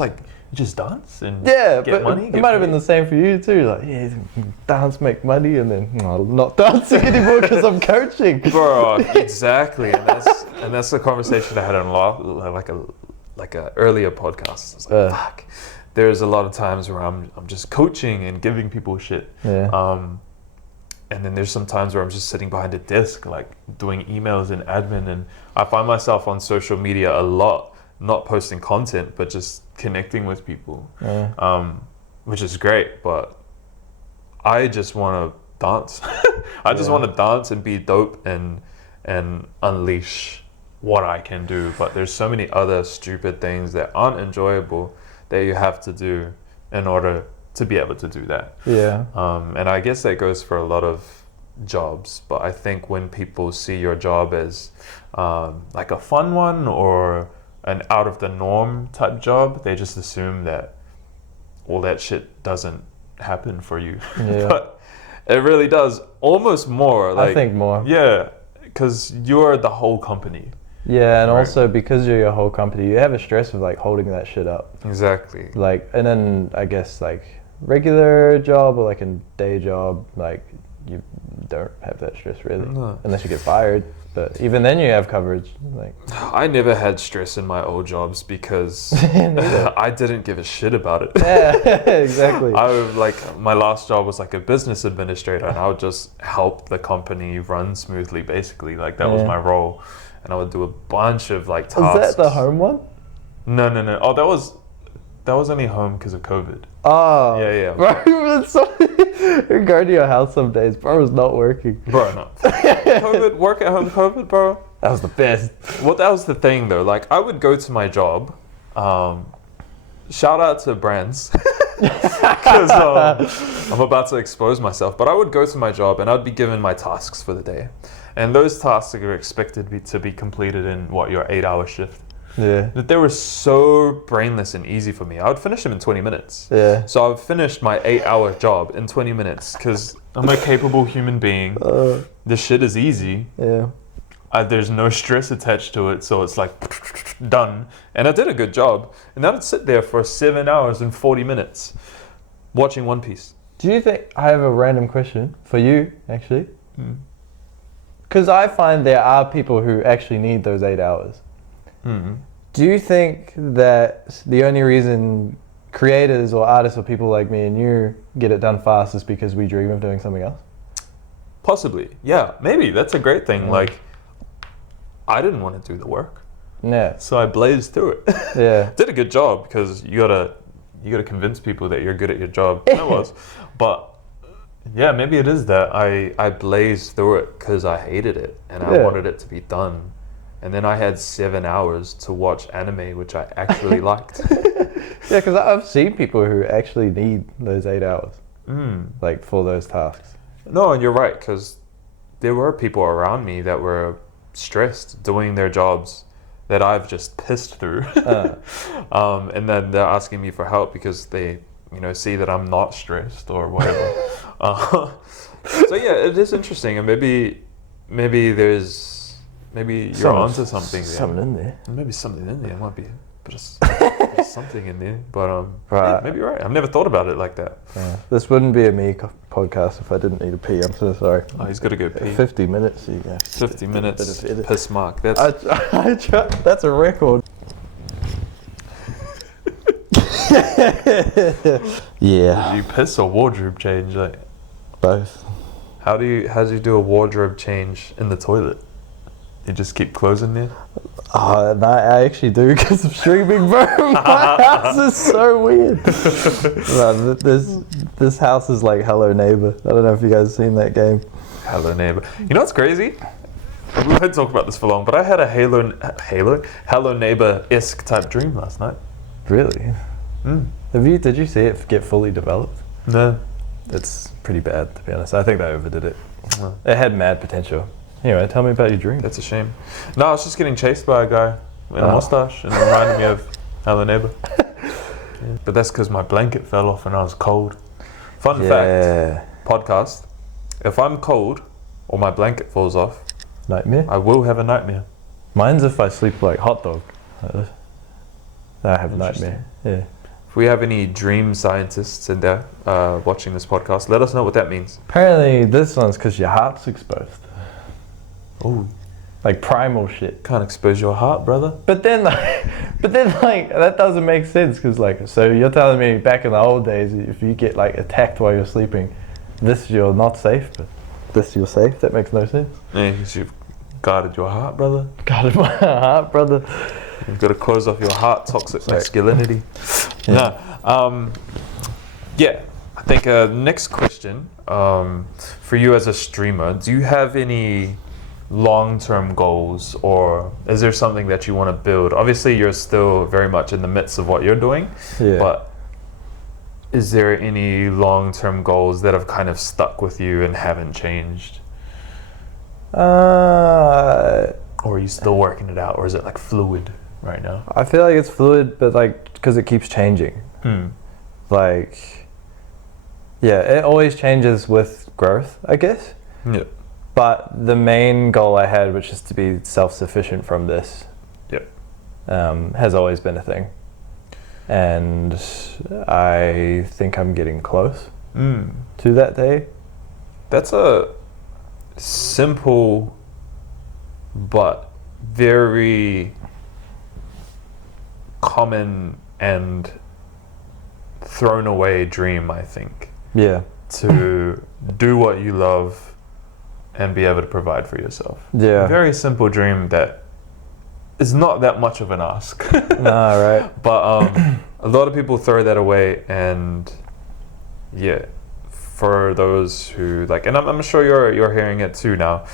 dance and get money? It might have been the same for you too. Like, dance, make money, and then I'm not dancing anymore because I'm coaching. Bro, exactly. And that's the conversation I had on like a earlier podcast. I was like, fuck. There's a lot of times where I'm just coaching and giving people shit. Yeah. And then there's some times where I'm just sitting behind a desk, like doing emails and admin, and I find myself on social media a lot, not posting content, but just connecting with people, which is great. But I just want to dance. I just want to dance and be dope and unleash what I can do. But there's so many other stupid things that aren't enjoyable that you have to do in order to be able to do that. Yeah. And I guess that goes for a lot of jobs. But I think when people see your job as like a fun one or an out of the norm type job, they just assume that all that shit doesn't happen for you. Yeah. But it really does, almost more. Like, I think more. Yeah, because you're the whole company. Yeah, and Right. also because you're your whole company, you have a stress of like holding that shit up. Exactly. Like, and then I guess like regular job or like a day job, like you don't have that stress really, No. unless you get fired. But even then, you have coverage. Like, I never had stress in my old jobs because Neither. I didn't give a shit about it. yeah, exactly. I would, like, my last job was like a business administrator, and I would just help the company run smoothly. Basically, like that was Yeah. my role, and I would do a bunch of like tasks. Was that the home one? No. Oh, that was only home because of COVID. Oh. Yeah. Bro, you go to your house some days, bro, was not working. Bro, no. COVID, work at home COVID, bro. That was the best. Well, that was the thing though. Like, I would go to my job. Shout out to brands, because I'm about to expose myself. But I would go to my job and I'd be given my tasks for the day, and those tasks are expected to be completed in your 8-hour shift. Yeah. That they were so brainless and easy for me. I would finish them in 20 minutes. Yeah. So I've finished my 8-hour job in 20 minutes because I'm a capable human being. This shit is easy. Yeah. There's no stress attached to it, so it's like done. And I did a good job. And then I'd sit there for 7 hours and 40 minutes watching One Piece. Do you think, I have a random question for you, actually. Because I find there are people who actually need those 8 hours. Do you think that the only reason creators or artists or people like me and you get it done fast is because we dream of doing something else? Possibly. Yeah, maybe. That's a great thing. Like, I didn't want to do the work, Yeah. so I blazed through it. Yeah. Did a good job because you gotta convince people that you're good at your job. And I was, but yeah, maybe it is that I blazed through it because I hated it and I wanted it to be done. And then I had 7 hours to watch anime, which I actually liked. Yeah, because I've seen people who actually need those 8 hours, like for those tasks. No, and you're right, because there were people around me that were stressed doing their jobs that I've just pissed through. And then they're asking me for help because they, see that I'm not stressed or whatever. So yeah, it is interesting, and maybe you're onto something there. Something in there. Maybe something in there. It might be a bit of something in there. But yeah, maybe you're right. I've never thought about it like that. Yeah. This wouldn't be a me podcast if I didn't need a pee. I'm so sorry. Oh, he's got to go pee. 50 minutes, you go. 50 minutes, Bit of edit. piss mark. That's That's a record. Yeah. Do you piss or wardrobe change? Like, Both. how do you do a wardrobe change in the toilet? You just keep clothes in there? Oh, no, I actually do because of streaming, bro. My house is so weird. No, this house is like Hello Neighbor. I don't know if you guys have seen that game. Hello Neighbor. You know what's crazy? We won't talk about this for long, but I had a Hello Neighbor-esque type dream last night. Really? Did you see it get fully developed? No. It's pretty bad, to be honest. I think they overdid it. No. It had mad potential. Anyway, tell me about your dream. That's a shame. No, I was just getting chased by a guy in a mustache, and it reminded me of Hello Neighbor. Yeah. But that's because my blanket fell off and I was cold. Fun fact, podcast, if I'm cold or my blanket falls off, Nightmare? I will have a nightmare. Mine's if I sleep like hot dog. I have a nightmare. Yeah. If we have any dream scientists in there watching this podcast, let us know what that means. Apparently this one's because your heart's exposed. Oh, Like primal shit. can't expose your heart, brother. But then that doesn't make sense because so you're telling me back in the old days if you get attacked while you're sleeping, this you're not safe, but this you're safe. That makes no sense. Yeah, because you've guarded your heart, brother. Guarded my heart, brother. You've got to close off your heart, toxic Sorry. masculinity. Yeah. No, yeah. I think next question for you as a streamer, do you have any long-term goals, or is there something that you want to build? Obviously, you're still very much in the midst of what you're doing, but is there any long-term goals that have kind of stuck with you and haven't changed? Or are you still working it out, or is it like fluid right now? I feel like it's fluid, but like because it keeps changing. Like, yeah, it always changes with growth, I guess. Yeah. But the main goal I had, which is to be self-sufficient from this, has always been a thing. And I think I'm getting close to that day. That's a simple but very common and thrown away dream, I think. Yeah. To do what you love and be able to provide for yourself. Yeah. Very simple dream that is not that much of an ask. Nah, right. But a lot of people throw that away, and yeah, for those who like, and I'm sure you're hearing it too now.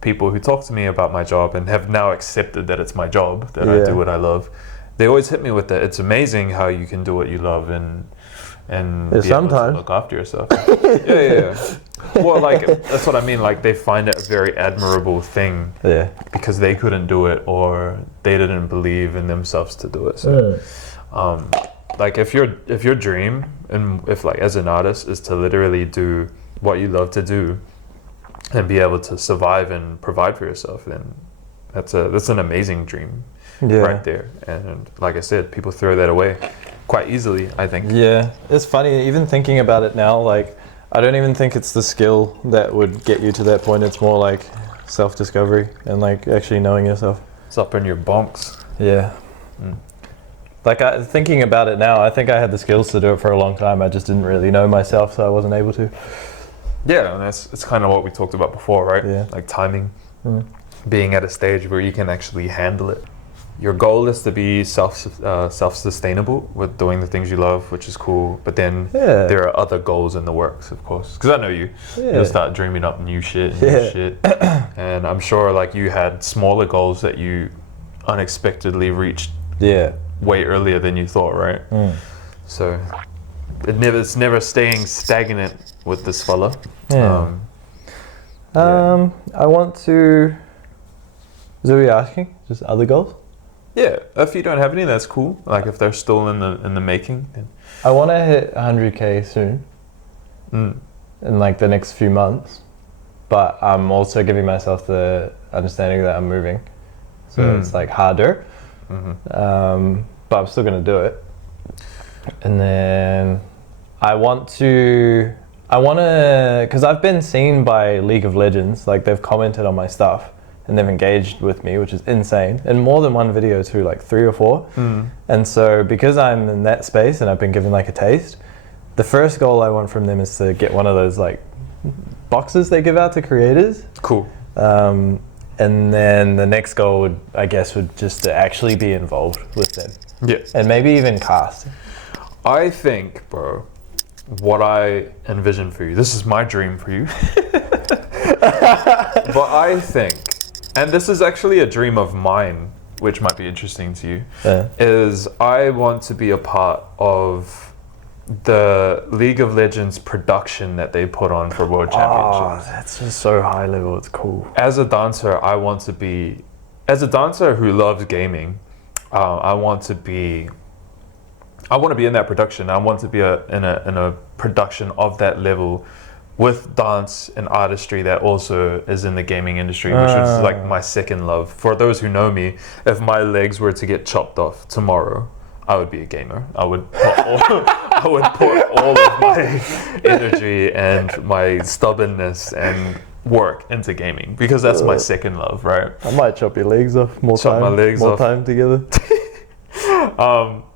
People who talk to me about my job and have now accepted that it's my job, that I do what I love. They always hit me with that. It's amazing how you can do what you love and be able to look after yourself. yeah. Well, like that's what I mean. Like they find it a very admirable thing. Yeah. Because they couldn't do it, or they didn't believe in themselves to do it. So, like if your dream and if like as an artist is to literally do what you love to do and be able to survive and provide for yourself, then that's an amazing dream. Right there. And like I said, people throw that away quite easily, I think. Yeah, it's funny, even thinking about it now, like I don't even think it's the skill that would get you to that point. It's more like self-discovery and like actually knowing yourself. It's up in your bonks. Yeah. Like thinking about it now, I think I had the skills to do it for a long time. I just didn't really know myself, so I wasn't able to. Yeah, and it's kind of what we talked about before, right? Yeah. Like timing, being at a stage where you can actually handle it. Your goal is to be self-sustainable with doing the things you love, which is cool. But then there are other goals in the works, of course. Because I know you. You'll start dreaming up new shit. And I'm sure like you had smaller goals that you unexpectedly reached way earlier than you thought, right? So it's never staying stagnant with this fella. I want to... Is that what you're asking? Just other goals? Yeah, if you don't have any, that's cool. Like if they're still in the making. Then. I want to hit 100K soon, in like the next few months. But I'm also giving myself the understanding that I'm moving, so it's like harder. But I'm still gonna do it. And then I want to, because I've been seen by League of Legends. Like they've commented on my stuff. And they've engaged with me, which is insane. And more than one video too, like 3 or 4. And so because I'm in that space and I've been given like a taste, the first goal I want from them is to get one of those like boxes they give out to creators. Cool. And then the next goal would just to actually be involved with them. Yeah. And maybe even cast. I think, bro, what I envision for you, this is my dream for you. But I think, and this is actually a dream of mine, which might be interesting to you, is I want to be a part of the League of Legends production that they put on for World Championships. Oh, that's just so high level, it's cool. As a dancer, as a dancer who loves gaming, I want to be in that production. I want to be in a production of that level, with dance and artistry that also is in the gaming industry, which is like my second love. For those who know me, if my legs were to get chopped off tomorrow, I would be a gamer. I would put all of my energy and my stubbornness and work into gaming, because that's my second love, right? I might chop your legs off. More time together.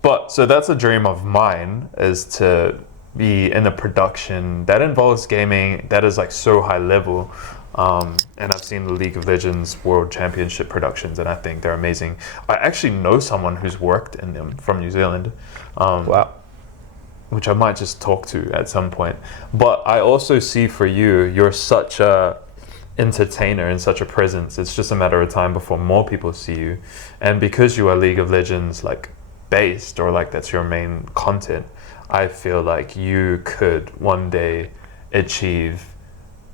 But so that's a dream of mine, is to be in a production that involves gaming that is like so high level, and I've seen the League of Legends World Championship productions and I think they're amazing. I actually know someone who's worked in them from New Zealand. Wow. which I might just talk to at some point. But I also see for you, you're such a entertainer and such a presence. It's just a matter of time before more people see you. And because you are League of Legends like based, or like that's your main content, I feel like you could one day achieve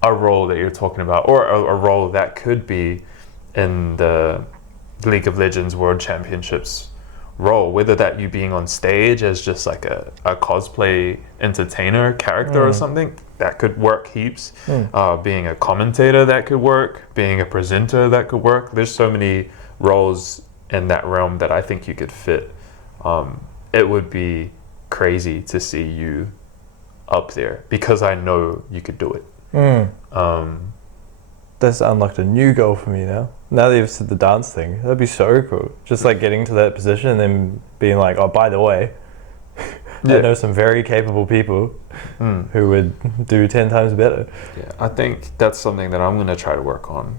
a role that you're talking about, or a role that could be in the League of Legends World Championships role, whether that you being on stage as just like a cosplay entertainer character or something, that could work heaps. Being a commentator, that could work. Being a presenter, that could work. There's so many roles in that realm that I think you could fit. It would be crazy to see you up there, because I know you could do it. That's unlocked a new goal for me now. Now that you've said the dance thing, that'd be so cool. Just like getting to that position and then being like, oh, by the way, I know some very capable people who would do 10 times better. Yeah, I think that's something that I'm going to try to work on.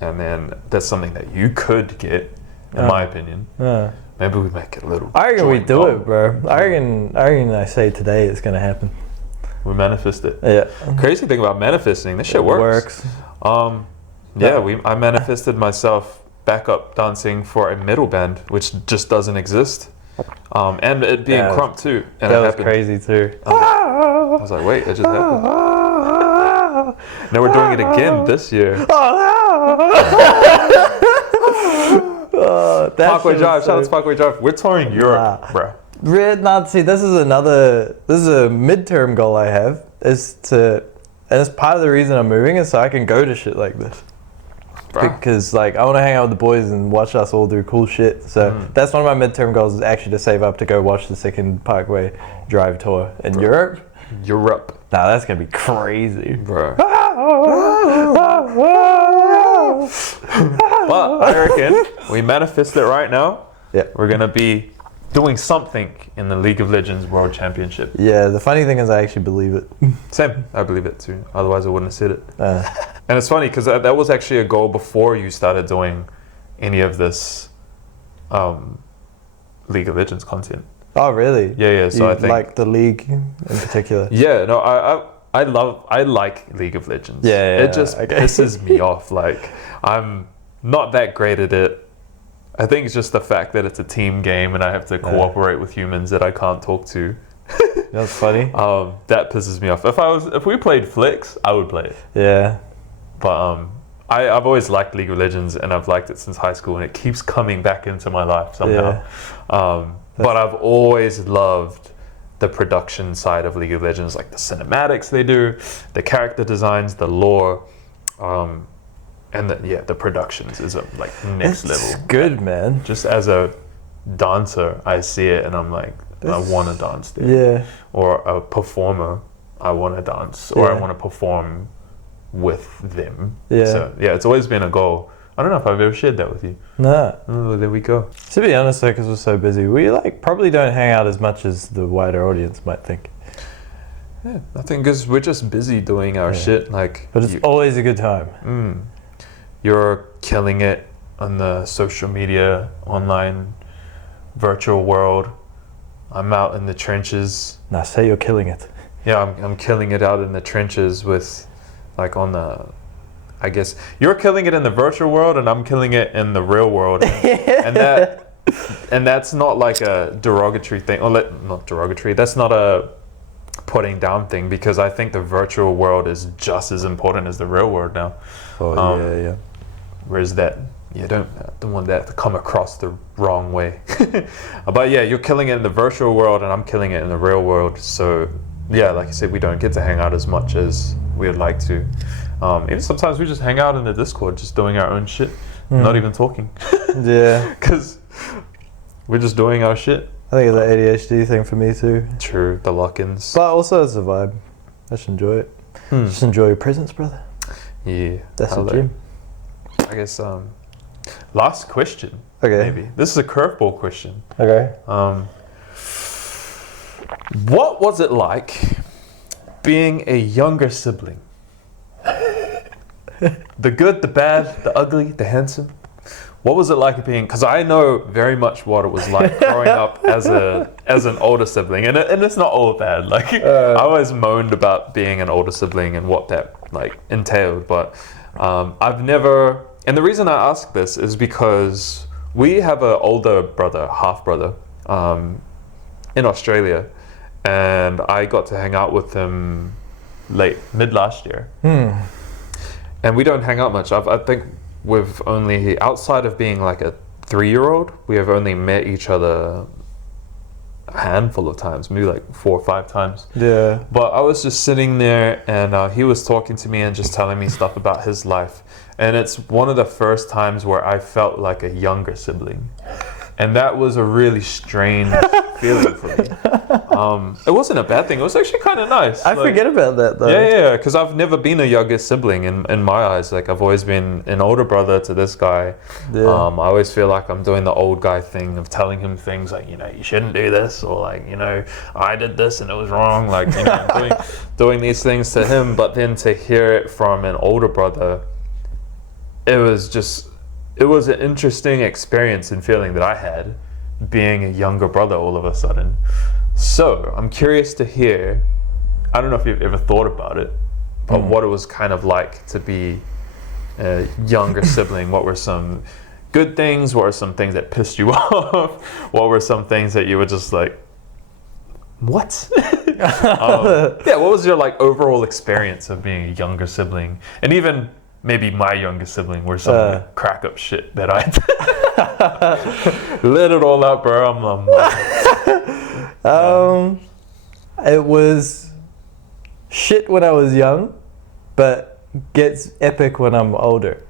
And then that's something that you could get, in my opinion. Maybe we make it a little. I reckon we joint do goal. it, bro. I reckon I say today it's going to happen. We manifest it. Yeah. Crazy thing about manifesting, this shit works. I manifested myself backup dancing for a metal band, which just doesn't exist. And it being crump too. And that it was happened. crazy too. I was like, wait, it just happened. Now we're doing it again this year. Parkway Drive, shout out to Parkway Drive. We're touring Europe, bro. See, this is a midterm goal I have, and it's part of the reason I'm moving is so I can go to shit like this. Because like I want to hang out with the boys and watch us all do cool shit. So that's one of my midterm goals, is actually to save up to go watch the second Parkway Drive tour in Europe. Nah, that's gonna be crazy, bro. But I reckon we manifest it right now. Yeah, we're gonna be doing something in the League of Legends World Championship. Yeah, the funny thing is I actually believe it. Same, I believe it too. Otherwise I wouldn't have said it. And it's funny because that was actually a goal before you started doing any of this League of Legends content. Oh really? Yeah. So I think like the league in particular. Yeah, no, I like League of Legends. Yeah, it just pisses me off. Like I'm not that great at it. I think it's just the fact that it's a team game and I have to cooperate with humans that I can't talk to. That's funny. That pisses me off. If we played Flicks, I would play it. Yeah. But I've always liked League of Legends and I've liked it since high school and it keeps coming back into my life somehow. Yeah. But I've always loved the production side of League of Legends, like the cinematics they do, the character designs, the lore, and the productions is like next level. It's good, man. Just as a dancer, I see it and I'm like, I want to dance there. Yeah. Or a performer, I want to dance, or I want to perform with them. Yeah. So it's always been a goal. I don't know if I've ever shared that with you. Nah. Oh, there we go. To be honest though, because we're so busy, we like probably don't hang out as much as the wider audience might think. Yeah, I think because we're just busy doing our shit. Like, but it's always a good time. You're killing it on the social media, online, virtual world. I'm out in the trenches. Nah, say you're killing it. Yeah, I'm killing it out in the trenches with, like on the, I guess you're killing it in the virtual world and I'm killing it in the real world, and that's not like a derogatory thing, or not derogatory. That's not a putting down thing, because I think the virtual world is just as important as the real world now. Oh yeah. Whereas that you don't want that to come across the wrong way. But yeah, you're killing it in the virtual world and I'm killing it in the real world. So yeah, like I said, we don't get to hang out as much as we would like to. Even sometimes we just hang out in the Discord, just doing our own shit, not even talking. Yeah. Because we're just doing our shit. I think it's an ADHD thing for me too. True, the lock-ins. But also it's a vibe. I just enjoy it. Just enjoy your presence, brother. Yeah. That's the gym. I guess, last question. Okay. Maybe. This is a curveball question. Okay. What was it like being a younger sibling? The good, the bad, the ugly, the handsome. what was it like being? Because I know very much what it was like growing up as an older sibling, and it's not all bad. Like I always moaned about being an older sibling and what that like entailed, but I've never. And the reason I ask this is because we have an older brother, half brother, in Australia, and I got to hang out with him mid last year. And we don't hang out much. I think we've only, outside of being like a 3-year-old, we have only met each other a handful of times, maybe like 4 or 5 times. Yeah. But I was just sitting there, and he was talking to me and just telling me stuff about his life. And it's one of the first times where I felt like a younger sibling. And that was a really strange feeling for me. It wasn't a bad thing. It was actually kind of nice. I forget about that though. Yeah, because I've never been a younger sibling in my eyes. Like I've always been an older brother to this guy. Yeah. I always feel like I'm doing the old guy thing of telling him things like, you know, you shouldn't do this, or like, you know, I did this and it was wrong. Like, you know, I'm doing these things to him. But then to hear it from an older brother, it was an interesting experience and feeling that I had being a younger brother all of a sudden. So I'm curious to hear, I don't know if you've ever thought about it, but what it was kind of like to be a younger sibling. What were some good things? What were some things that pissed you off? What were some things that you were just like, what? Yeah, what was your like overall experience of being a younger sibling? And even maybe my younger sibling, where some crack up shit that I did. Let it all out, bro. It was shit when I was young, but gets epic when I'm older.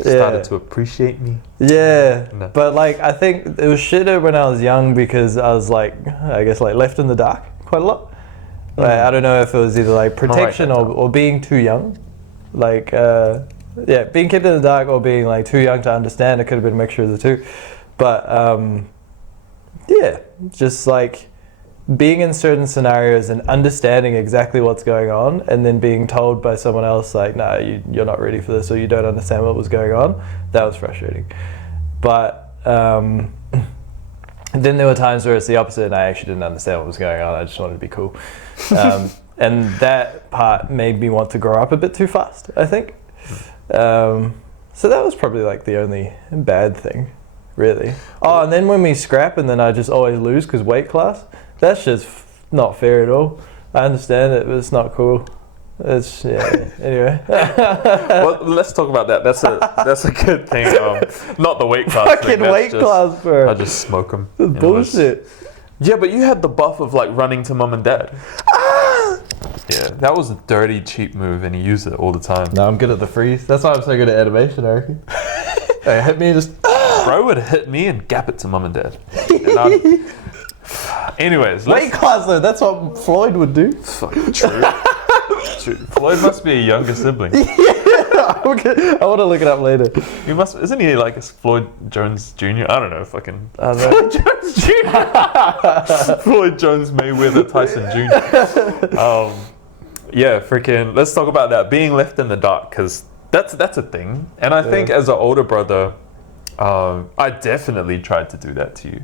Started to appreciate me. Yeah, No. but like I think it was shitter when I was young because I was like, I guess like left in the dark quite a lot. Like I don't know if it was either like protection or being too young. Like being kept in the dark or being like too young to understand. It could have been a mixture of the two, but just like being in certain scenarios and understanding exactly what's going on, and then being told by someone else like, no, you're not ready for this, or you don't understand what was going on. That was frustrating. But then there were times where it's the opposite, and I actually didn't understand what was going on. I just wanted to be cool. And that part made me want to grow up a bit too fast, I think. So that was probably like the only bad thing, really. Oh, and then when we scrap and then I just always lose because weight class, that's just not fair at all. I understand it, but it's not cool. It's, anyway. Well, let's talk about that. That's a good thing. Not the weight class Fucking thing. weight class, bro. I just smoke them. That's bullshit. Yeah, but you had the buff of like running to mum and dad. Yeah, that was a dirty, cheap move, and he used it all the time. No, I'm good at the freeze. That's why I'm so good at animation, I reckon. Hey, hit me and just... Bro would hit me and gap it to mum and dad. Anyways, weight class though, that's what Floyd would do. Fucking true. True. Floyd must be a younger sibling. I want to look it up later. He must, isn't he like a Floyd Jones Jr.? I don't know, fucking Floyd Jones Jr. Floyd Jones Mayweather Tyson Jr. Yeah, freaking. Let's talk about that being left in the dark, because that's a thing. And I think as an older brother, I definitely tried to do that to you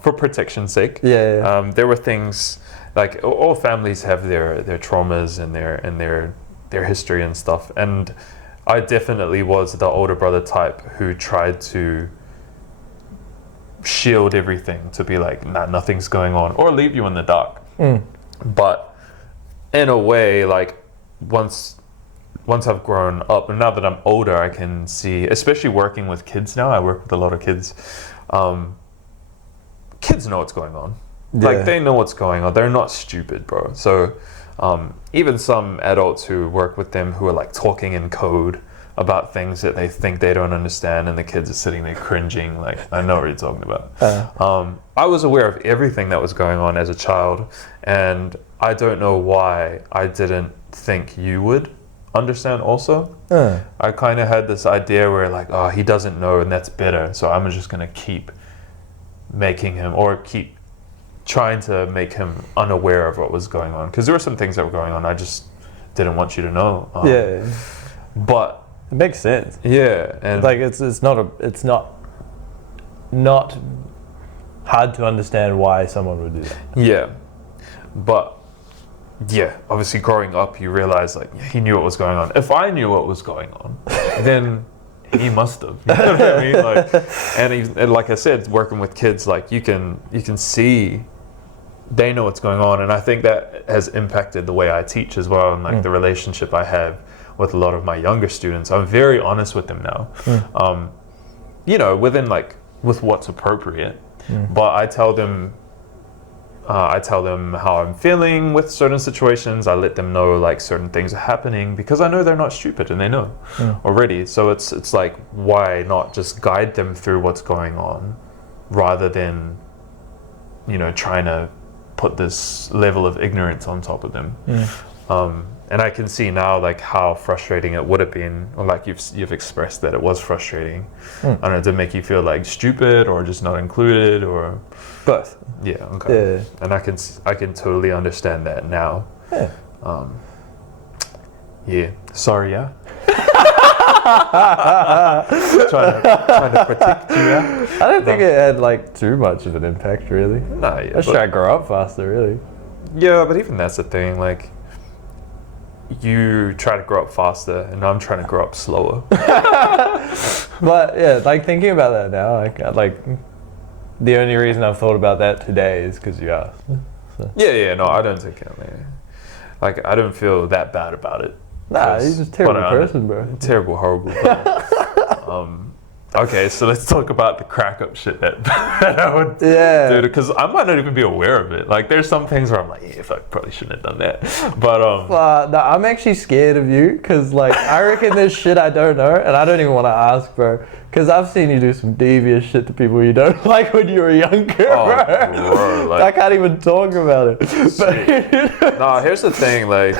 for protection's sake. There were things like all families have their traumas and their history and stuff, and I definitely was the older brother type who tried to shield everything, to be like, nah, nothing's going on, or leave you in the dark. But in a way, like once I've grown up, and now that I'm older, I can see, especially working with kids now, I work with a lot of kids, kids know what's going on. Like they know what's going on. They're not stupid, bro. So even some adults who work with them who are like talking in code about things that they think they don't understand, and the kids are sitting there cringing like, I know what you're talking about. I was aware of everything that was going on as a child, and I don't know why I didn't think you would understand also. I kind of had this idea where like, oh, he doesn't know and that's better, so I'm just gonna keep making him, or keep trying to make him unaware of what was going on, because there were some things that were going on I just didn't want you to know. But It makes sense. Yeah, and Like it's not hard to understand why someone would do that. yeah, but yeah, obviously growing up, you realize like he knew what was going on. If I knew what was going on, then he must have. You know what I mean? Like, and like I said, working with kids, like you can see they know what's going on, and I think that has impacted the way I teach as well, and like the relationship I have with a lot of my younger students. I'm very honest with them now. You know, with what's appropriate, but I tell them how I'm feeling with certain situations. I let them know like certain things are happening because I know they're not stupid and they know already. So it's like, why not just guide them through what's going on rather than, you know, trying to put this level of ignorance on top of them. And I can see now like how frustrating it would have been, or like you've expressed that it was frustrating. I don't know, to make you feel like stupid or just not included or Both. yeah, okay. Yeah. And I can totally understand that now. Yeah. Yeah. Sorry, yeah. trying to protect you, yeah. I don't think it had like too much of an impact, really. Nah, yeah. I should try to grow up faster, really. Yeah, but even that's the thing. Like, you try to grow up faster, and I'm trying to grow up slower. But yeah, like thinking about that now, like the only reason I've thought about that today is because you asked. So. Yeah. No, I don't take it. Like, I don't feel that bad about it. Nah, he's just a terrible person, bro. Terrible, horrible. Okay, so let's talk about the crack up shit that I would do, because I might not even be aware of it. Like, there's some things where I'm like, yeah, I probably shouldn't have done that. But no, I'm actually scared of you, because like I reckon there's shit I don't know, and I don't even want to ask, bro. Because I've seen you do some devious shit to people you don't like when you were younger, bro. Like, I can't even talk about it. No, here's the thing, like,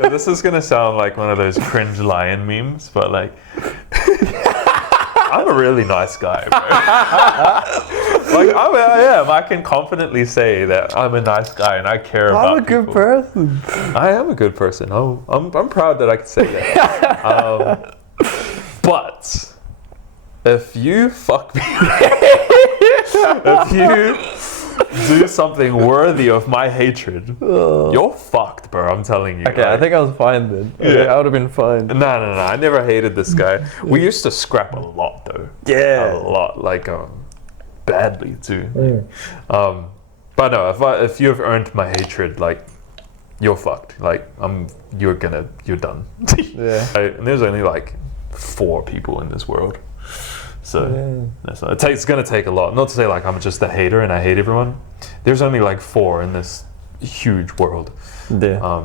this is gonna sound like one of those cringe lion memes, but like, I'm a really nice guy, bro. Like, I am. I can confidently say that I'm a nice guy and I care about I'm a good person. I am a good person. I'm proud that I can say that. But if you fuck me, if you do something worthy of my hatred, you're fucked, bro. I'm telling you. Okay, I think I was fine then. Okay, I would have been fine. No. I never hated this guy. We used to scrap a lot, though. Yeah. A lot, like badly too. But no, if you've earned my hatred, like, you're fucked. Like, you're done. Yeah. And there's only like 4 people in this world. So it's gonna take a lot. Not to say like I'm just a hater and I hate everyone. There's only like 4 in this huge world. Yeah.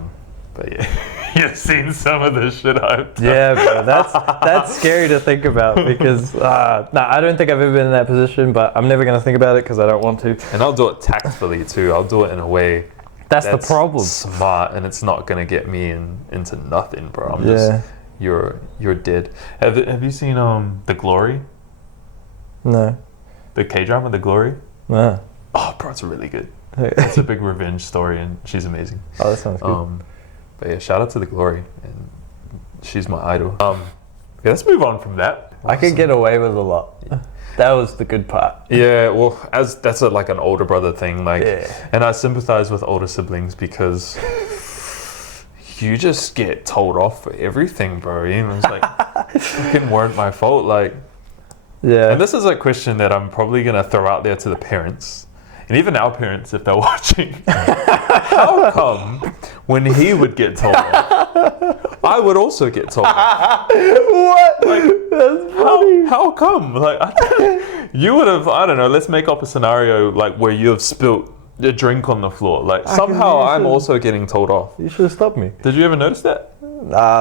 But yeah, you've seen some of the shit I've done. Yeah, bro. That's scary to think about because I don't think I've ever been in that position, but I'm never gonna think about it because I don't want to. And I'll do it tactfully too. I'll do it in a way that's the problem. Smart, and it's not gonna get me into nothing, bro. I'm just you're dead. Have you seen The Glory? No. The K-drama, The Glory? No. Oh, bro, it's really good. It's a big revenge story, and she's amazing. Oh, that sounds good. But yeah, shout out to The Glory, and she's my idol. Yeah, let's move on from that. I could get away with a lot. That was the good part. Yeah, well, that's like an older brother thing, like, and I sympathize with older siblings because you just get told off for everything, bro. You know, it's like, fucking weren't my fault, like. Yeah. And this is a question that I'm probably going to throw out there to the parents, and even our parents if they're watching. How come when he would get told off, I would also get told off? What? Like, that's funny. How come? Like, you would have, I don't know, let's make up a scenario like where you have spilt a drink on the floor. Like, somehow I'm also getting told off. You should have stopped me. Did you ever notice that?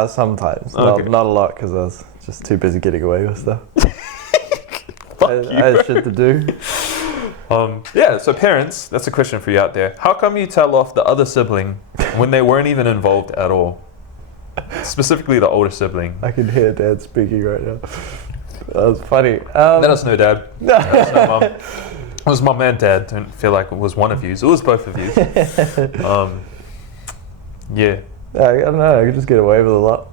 Sometimes. Okay. Not a lot because I was just too busy getting away with stuff. I You, had shit to do. Yeah, so parents, that's a question for you out there. How come you tell off the other sibling when they weren't even involved at all? Specifically the older sibling. I can hear Dad speaking right now. That was funny. Let us know, Dad. Let us know, Mum. It was Mum and Dad. Don't feel like it was one of you. It was both of you. Yeah. I don't know. I could just get away with a lot.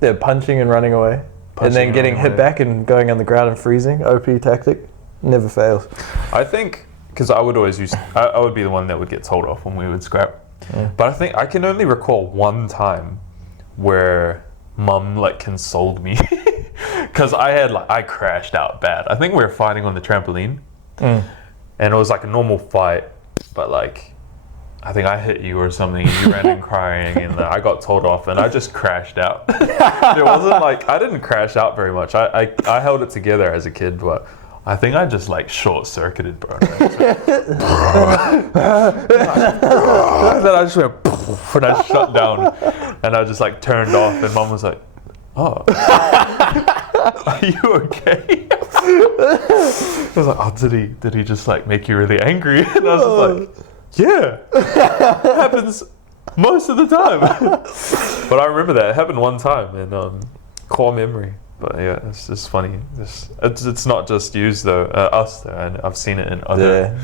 They're punching and running away. and then getting hit back and going on the ground and freezing. OP tactic, never fails. I think because I would always I would be the one that would get told off when we would scrap. Yeah. But I think I can only recall one time where mum like consoled me because I crashed out bad. I think we were fighting on the trampoline, and it was like a normal fight, but like I think I hit you or something, and you ran in crying, and I got told off, and I just crashed out. It wasn't like I didn't crash out very much. I held it together as a kid, but I think I just like short-circuited, bro. Then I just went poof, and I shut down, and I just like turned off, and mum was like, "Oh, are you okay?" I was like, "Oh, did he just like make you really angry?" And I was just like, "Yeah, it happens most of the time." But I remember that it happened one time, and core memory. But yeah, it's just funny. It's not just us though, and I've seen it in other. Yeah.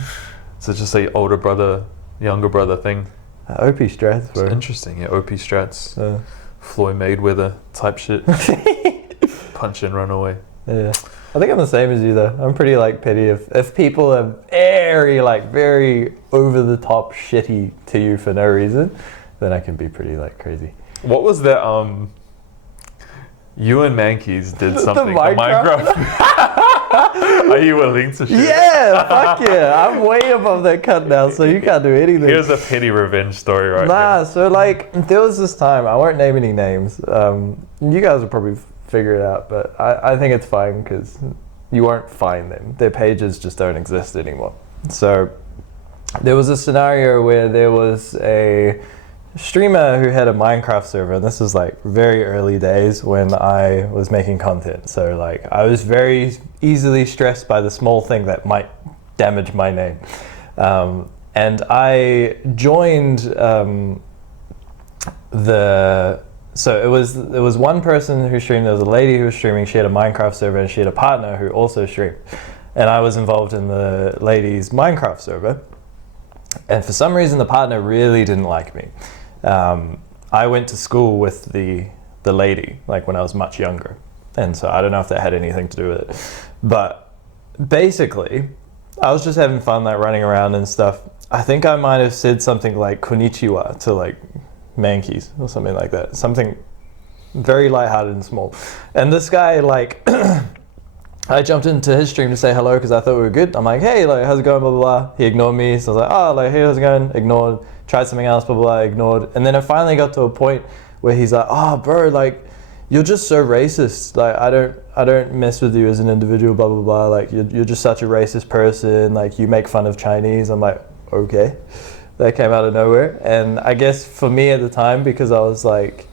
So it's just a older brother, younger brother thing. OP strats, bro. It's interesting, yeah. OP strats, Floyd Mayweather type shit. Punch and run away. Yeah, I think I'm the same as you though. I'm pretty like petty. If people are very over the top shitty to you for no reason, then I can be pretty like crazy. What was that? You and Mankeys did something. The Minecraft. Are you willing to share? Yeah, fuck yeah. I'm way above that cut now, so you can't do anything. Here's a petty revenge story right here. So like, there was this time, I won't name any names. You guys will probably figure it out, but I think it's fine because you won't find them. Their pages just don't exist anymore. So there was a scenario where there was a streamer who had a Minecraft server, and this was like very early days when I was making content. So like I was very easily stressed by the small thing that might damage my name. And I joined so it was one person who streamed, there was a lady who was streaming, she had a Minecraft server, and she had a partner who also streamed. And I was involved in the lady's Minecraft server. And for some reason the partner really didn't like me. I went to school with the lady, like when I was much younger. And so I don't know if that had anything to do with it. But basically, I was just having fun, like running around and stuff. I think I might have said something like konnichiwa to like Mankeys or something like that. Something very lighthearted and small. And this guy, like, I jumped into his stream to say hello because I thought we were good. I'm like, hey, like, how's it going, blah, blah, blah. He ignored me. So I was like, oh, like, hey, how's it going? Ignored. Tried something else, blah, blah, blah, ignored. And then it finally got to a point where he's like, oh, bro, like, you're just so racist. Like, I don't mess with you as an individual, blah, blah, blah. Like, you're just such a racist person. Like, you make fun of Chinese. I'm like, okay. That came out of nowhere. And I guess for me at the time, because I was like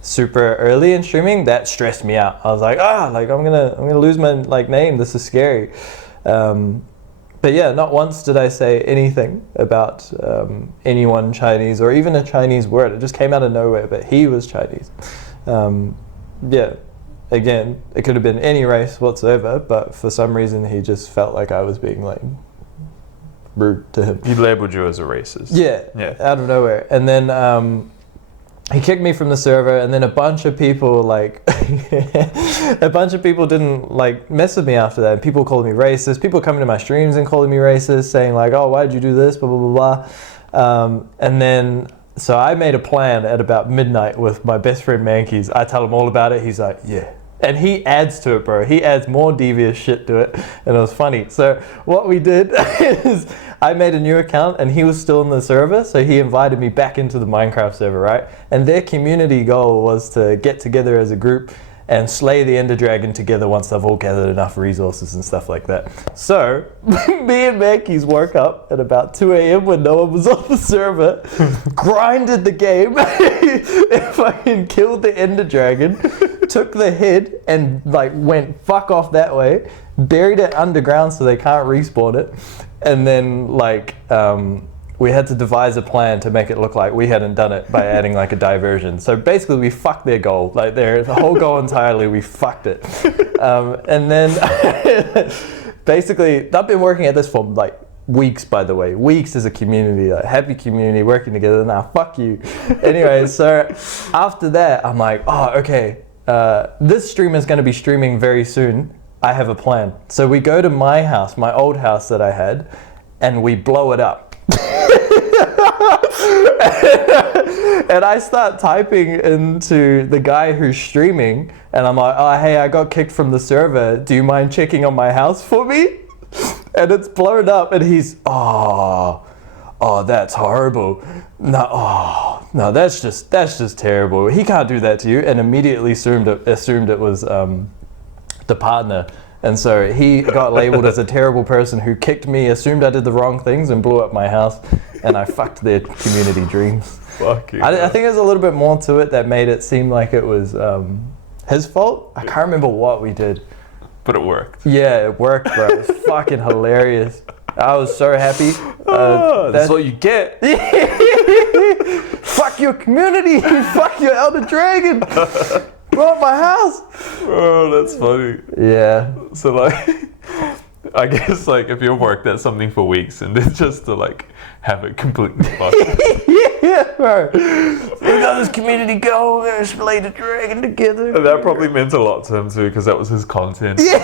super early in streaming, that stressed me out. I was like, like I'm gonna lose my like name. This is scary. But yeah, not once did I say anything about anyone Chinese or even a Chinese word. It just came out of nowhere, but he was Chinese. Yeah, again, it could have been any race whatsoever, but for some reason he just felt like I was being like rude to him. He labeled you as a racist. Yeah, out of nowhere. And then he kicked me from the server, and then a bunch of people like didn't like mess with me after that. People called me racist. People coming to my streams and calling me racist, saying like, oh, why did you do this, blah, blah, blah, blah. And then, so I made a plan at about midnight with my best friend Mankeys. I tell him all about it. He's like, yeah. And he adds to it, bro. He adds more devious shit to it. And it was funny. So what we did is I made a new account and he was still in the server. So he invited me back into the Minecraft server, right? And their community goal was to get together as a group and slay the Ender Dragon together once they've all gathered enough resources and stuff like that. So me and Mankeys woke up at about 2 a.m. when no one was on the server, grinded the game, and fucking killed the Ender Dragon, took the head and like went fuck off that way, buried it underground so they can't respawn it, and then like we had to devise a plan to make it look like we hadn't done it by adding like a diversion. So basically we fucked their goal, like the whole goal entirely, we fucked it. And then basically I've been working at this for like weeks, by the way. Weeks as a community, like happy community, working together. Now fuck you. Anyway, so after that I'm like, oh, okay, this streamer is going to be streaming very soon. I have a plan. So we go to my house, my old house that I had, and we blow it up. And I start typing into the guy who's streaming, and I'm like, oh, hey, I got kicked from the server. Do you mind checking on my house for me? And it's blown up, and he's, oh, that's horrible. No, that's just terrible. He can't do that to you. And immediately assumed it was the partner. And so he got labeled as a terrible person who kicked me, assumed I did the wrong things, and blew up my house. And I fucked their community dreams. Fuck you. I think there's a little bit more to it that made it seem like it was his fault. I can't remember what we did. But it worked. Yeah, it worked, bro. It was fucking hilarious. I was so happy. That's what you get. Fuck your community. Fuck your Elder Dragon. Blow up my house. Oh, that's funny. Yeah. So like, I guess like if you worked at something for weeks and then just to like have it completely fucked. Yeah, bro. We got this community going. Let's play the dragon together. And that probably meant a lot to him too, because that was his content. Yeah.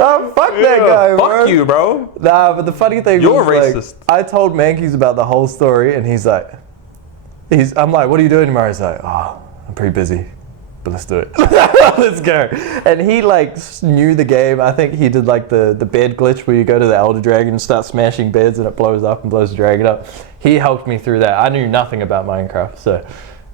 Oh, fuck that guy, bro. Fuck you, bro. Nah, but the funny thing You're was, racist. like, I told Mankeys about the whole story, and I'm like, what are you doing tomorrow? He's like, oh, I'm pretty busy, but let's do it. Let's go. And he like knew the game. I think he did like the bed glitch where you go to the Elder Dragon and start smashing beds and it blows up and blows the dragon up. He helped me through that. I knew nothing about Minecraft, so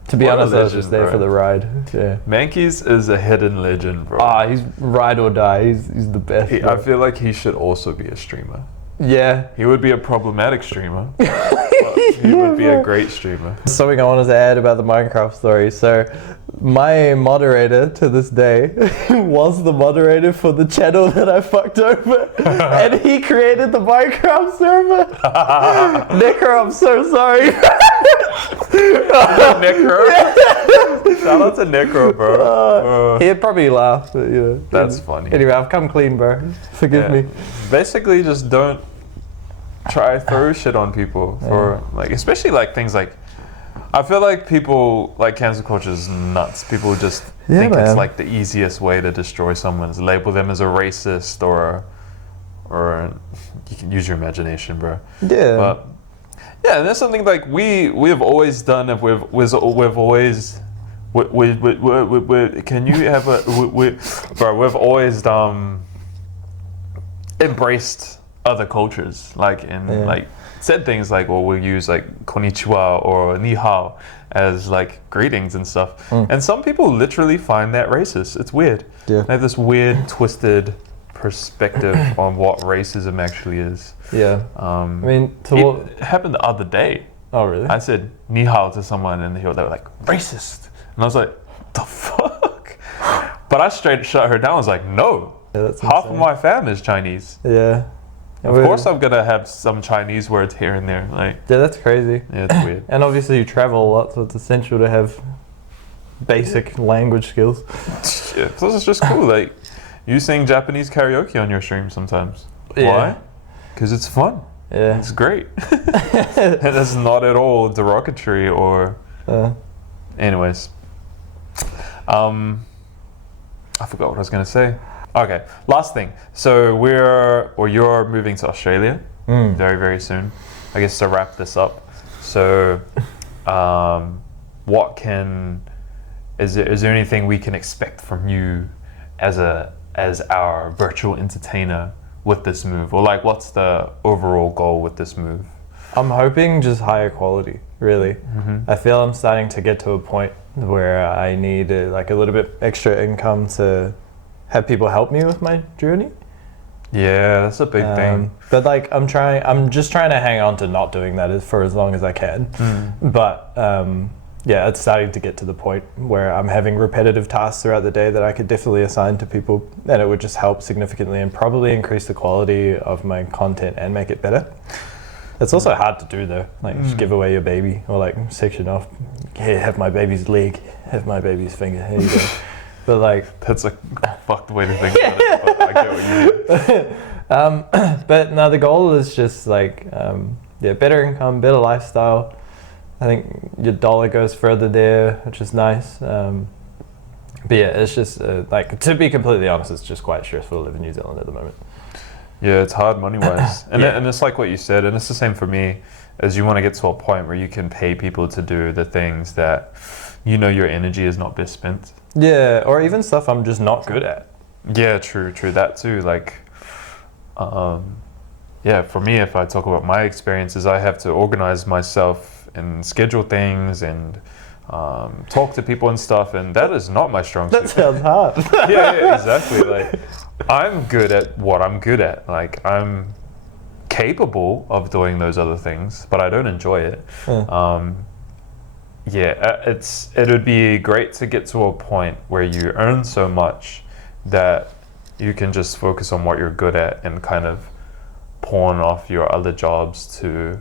to be What a honest, I was legend, just there bro. for the ride. Yeah. Mankeys is a hidden legend, bro. He's ride or die. He's the best. I bro. feel like he should also be a streamer. Yeah. He would be a problematic streamer. But he would be a great streamer. Something I wanted to add about the Minecraft story. So, my moderator to this day was the moderator for the channel that I fucked over, and he created the Minecraft server. Necro, I'm so sorry. Necro. Shout out to Necro, bro. He'd probably laugh, but you know. That's funny. Anyway, I've come clean, bro. Forgive me. Basically, just don't try throw shit on people for like, especially like things like. I feel like people like cancel culture is nuts. People just think it's like the easiest way to destroy someone is label them as a racist or you can use your imagination, bro. Yeah. But yeah, and that's something like we have always done. If we've always. Can you have bro? We've always embraced other cultures, like like said things like, well, we'll use like konnichiwa or ni hao as like greetings and stuff. And some people literally find that racist. It's weird. Yeah. They have this weird, twisted perspective on what racism actually is. Yeah. I mean, it happened the other day. Oh, really? I said ni hao to someone and they were like, racist. And I was like, the fuck? But I straight shut her down. I was like, no. Yeah, that's half of insane. my fam is Chinese. Yeah. Of course I'm gonna have some Chinese words here and there. Like, Yeah, that's crazy. yeah, it's weird. And obviously you travel a lot, so it's essential to have basic language skills. Yeah, so it's just cool. Like, you sing Japanese karaoke on your stream sometimes. Yeah. Why? Because it's fun. Yeah. It's great. And it's not at all derogatory or... Anyways. I forgot what I was going to say. Okay, last thing. So you're moving to Australia very, very soon. I guess to wrap this up. So, is there anything we can expect from you as our virtual entertainer with this move? Or like, what's the overall goal with this move? I'm hoping just higher quality, really. I feel I'm starting to get to a point where I need like a little bit extra income to have people help me with my journey. Yeah, that's a big thing. But like I'm just trying to hang on to not doing that for as long as I can. But yeah, it's starting to get to the point where I'm having repetitive tasks throughout the day that I could definitely assign to people, and it would just help significantly and probably increase the quality of my content and make it better. It's also hard to do though, like just give away your baby or like section off, here, have my baby's leg, have my baby's finger, here you go. But like... That's a fucked way to think about it, but I get what you mean. But no, the goal is just like, better income, better lifestyle, I think your dollar goes further there, which is nice. But yeah, it's just like, to be completely honest, it's just quite stressful to live in New Zealand at the moment. Yeah, it's hard money-wise. And, Yeah. and it's like what you said, and it's the same for me, is you want to get to a point where you can pay people to do the things that you know your energy is not best spent. Yeah, or even stuff I'm just not good at. Yeah, true, that too. Like, yeah, for me, if I talk about my experiences, I have to organize myself and schedule things and talk to people and stuff, and that is not my strong suit. That sounds hard. yeah, exactly. Like, I'm good at what I'm good at. Like, I'm capable of doing those other things, but I don't enjoy it. It would be great to get to a point where you earn so much that you can just focus on what you're good at and kind of pawn off your other jobs to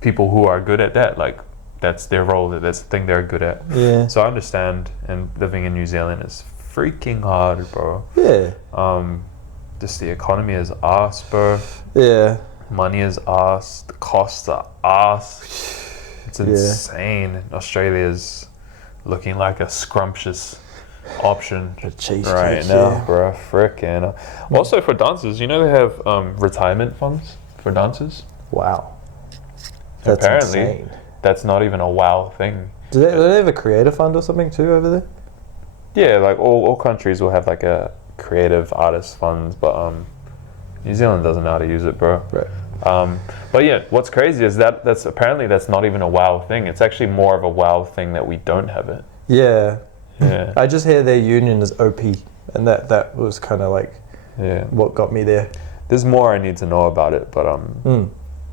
people who are good at that. Like, that's their role, that's the thing they're good at. Yeah. So I understand, and living in New Zealand is freaking hard, bro. Yeah. Just the economy is ass, bro. Yeah. Money is ass. The costs are ass. It's insane. Australia is looking like a scrumptious option right now, bro. Frickin'. Also for dancers, you know they have retirement funds for dancers? Wow. That's Apparently, insane. that's not even a wow thing. Do they have a creator fund or something too over there? Yeah, like all countries will have like a creative artist funds, but New Zealand doesn't know how to use it, bro. Right. But yeah, what's crazy is that's not even a wow thing. It's actually more of a wow thing that we don't have it. Yeah. Yeah. I just hear their union is OP, and that was kind of like what got me there. There's more I need to know about it, but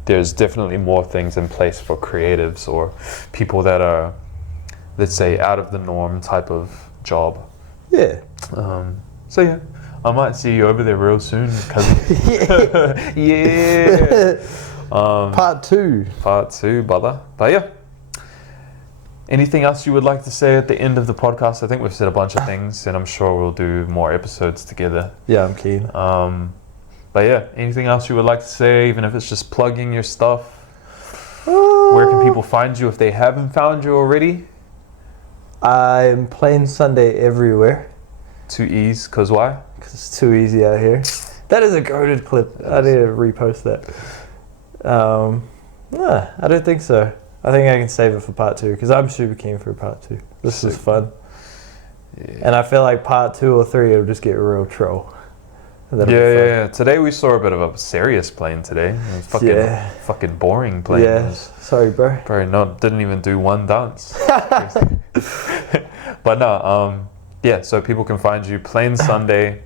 there's definitely more things in place for creatives or people that are, let's say, out of the norm type of job. Yeah. So yeah, I might see you over there real soon, cousin. Yeah. Part 2. Part 2, brother. But yeah. Anything else you would like to say at the end of the podcast? I think we've said a bunch of things, and I'm sure we'll do more episodes together. Yeah, I'm keen. But yeah, anything else you would like to say, even if it's just plugging your stuff? Where can people find you if they haven't found you already? I'm Plainsundaee everywhere. 2 E's, cause why? Because it's too easy out here. That is a goated clip. I need to repost that. No, I don't think so. I think I can save it for part 2 because I'm super keen for part 2. This is fun. Yeah. And I feel like part 2 or 3 it'll just get real troll. Yeah. Today we saw a bit of a serious plane today. It was fucking boring plane. Yeah. Sorry, bro. Bro, didn't even do one dance. But no, yeah, so people can find you Plainsundaee,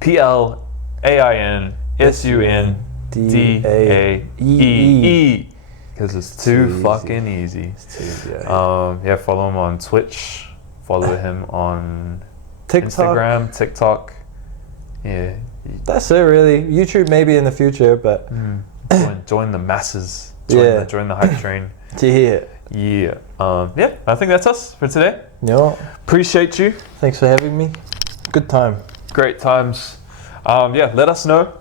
PLAINSUNDAEE, because it's too fucking easy. It's too easy. Yeah. Follow him on Twitch, follow him on TikTok. Instagram, TikTok. Yeah. That's it, really. YouTube maybe in the future, but join the masses. Yeah. Join the hype train. Yeah. Yeah. I think that's us for today. Yeah. Appreciate you. Thanks for having me. Good time. Great times. Let us know.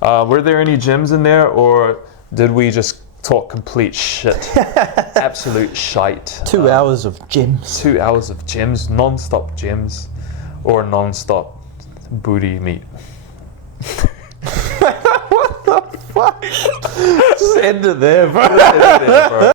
Were there any gems in there, or did we just talk complete shit? Absolute shite. 2 hours of gems. 2 hours of gems, non-stop gems, or non-stop booty meat. What the fuck? Just end it there, bro.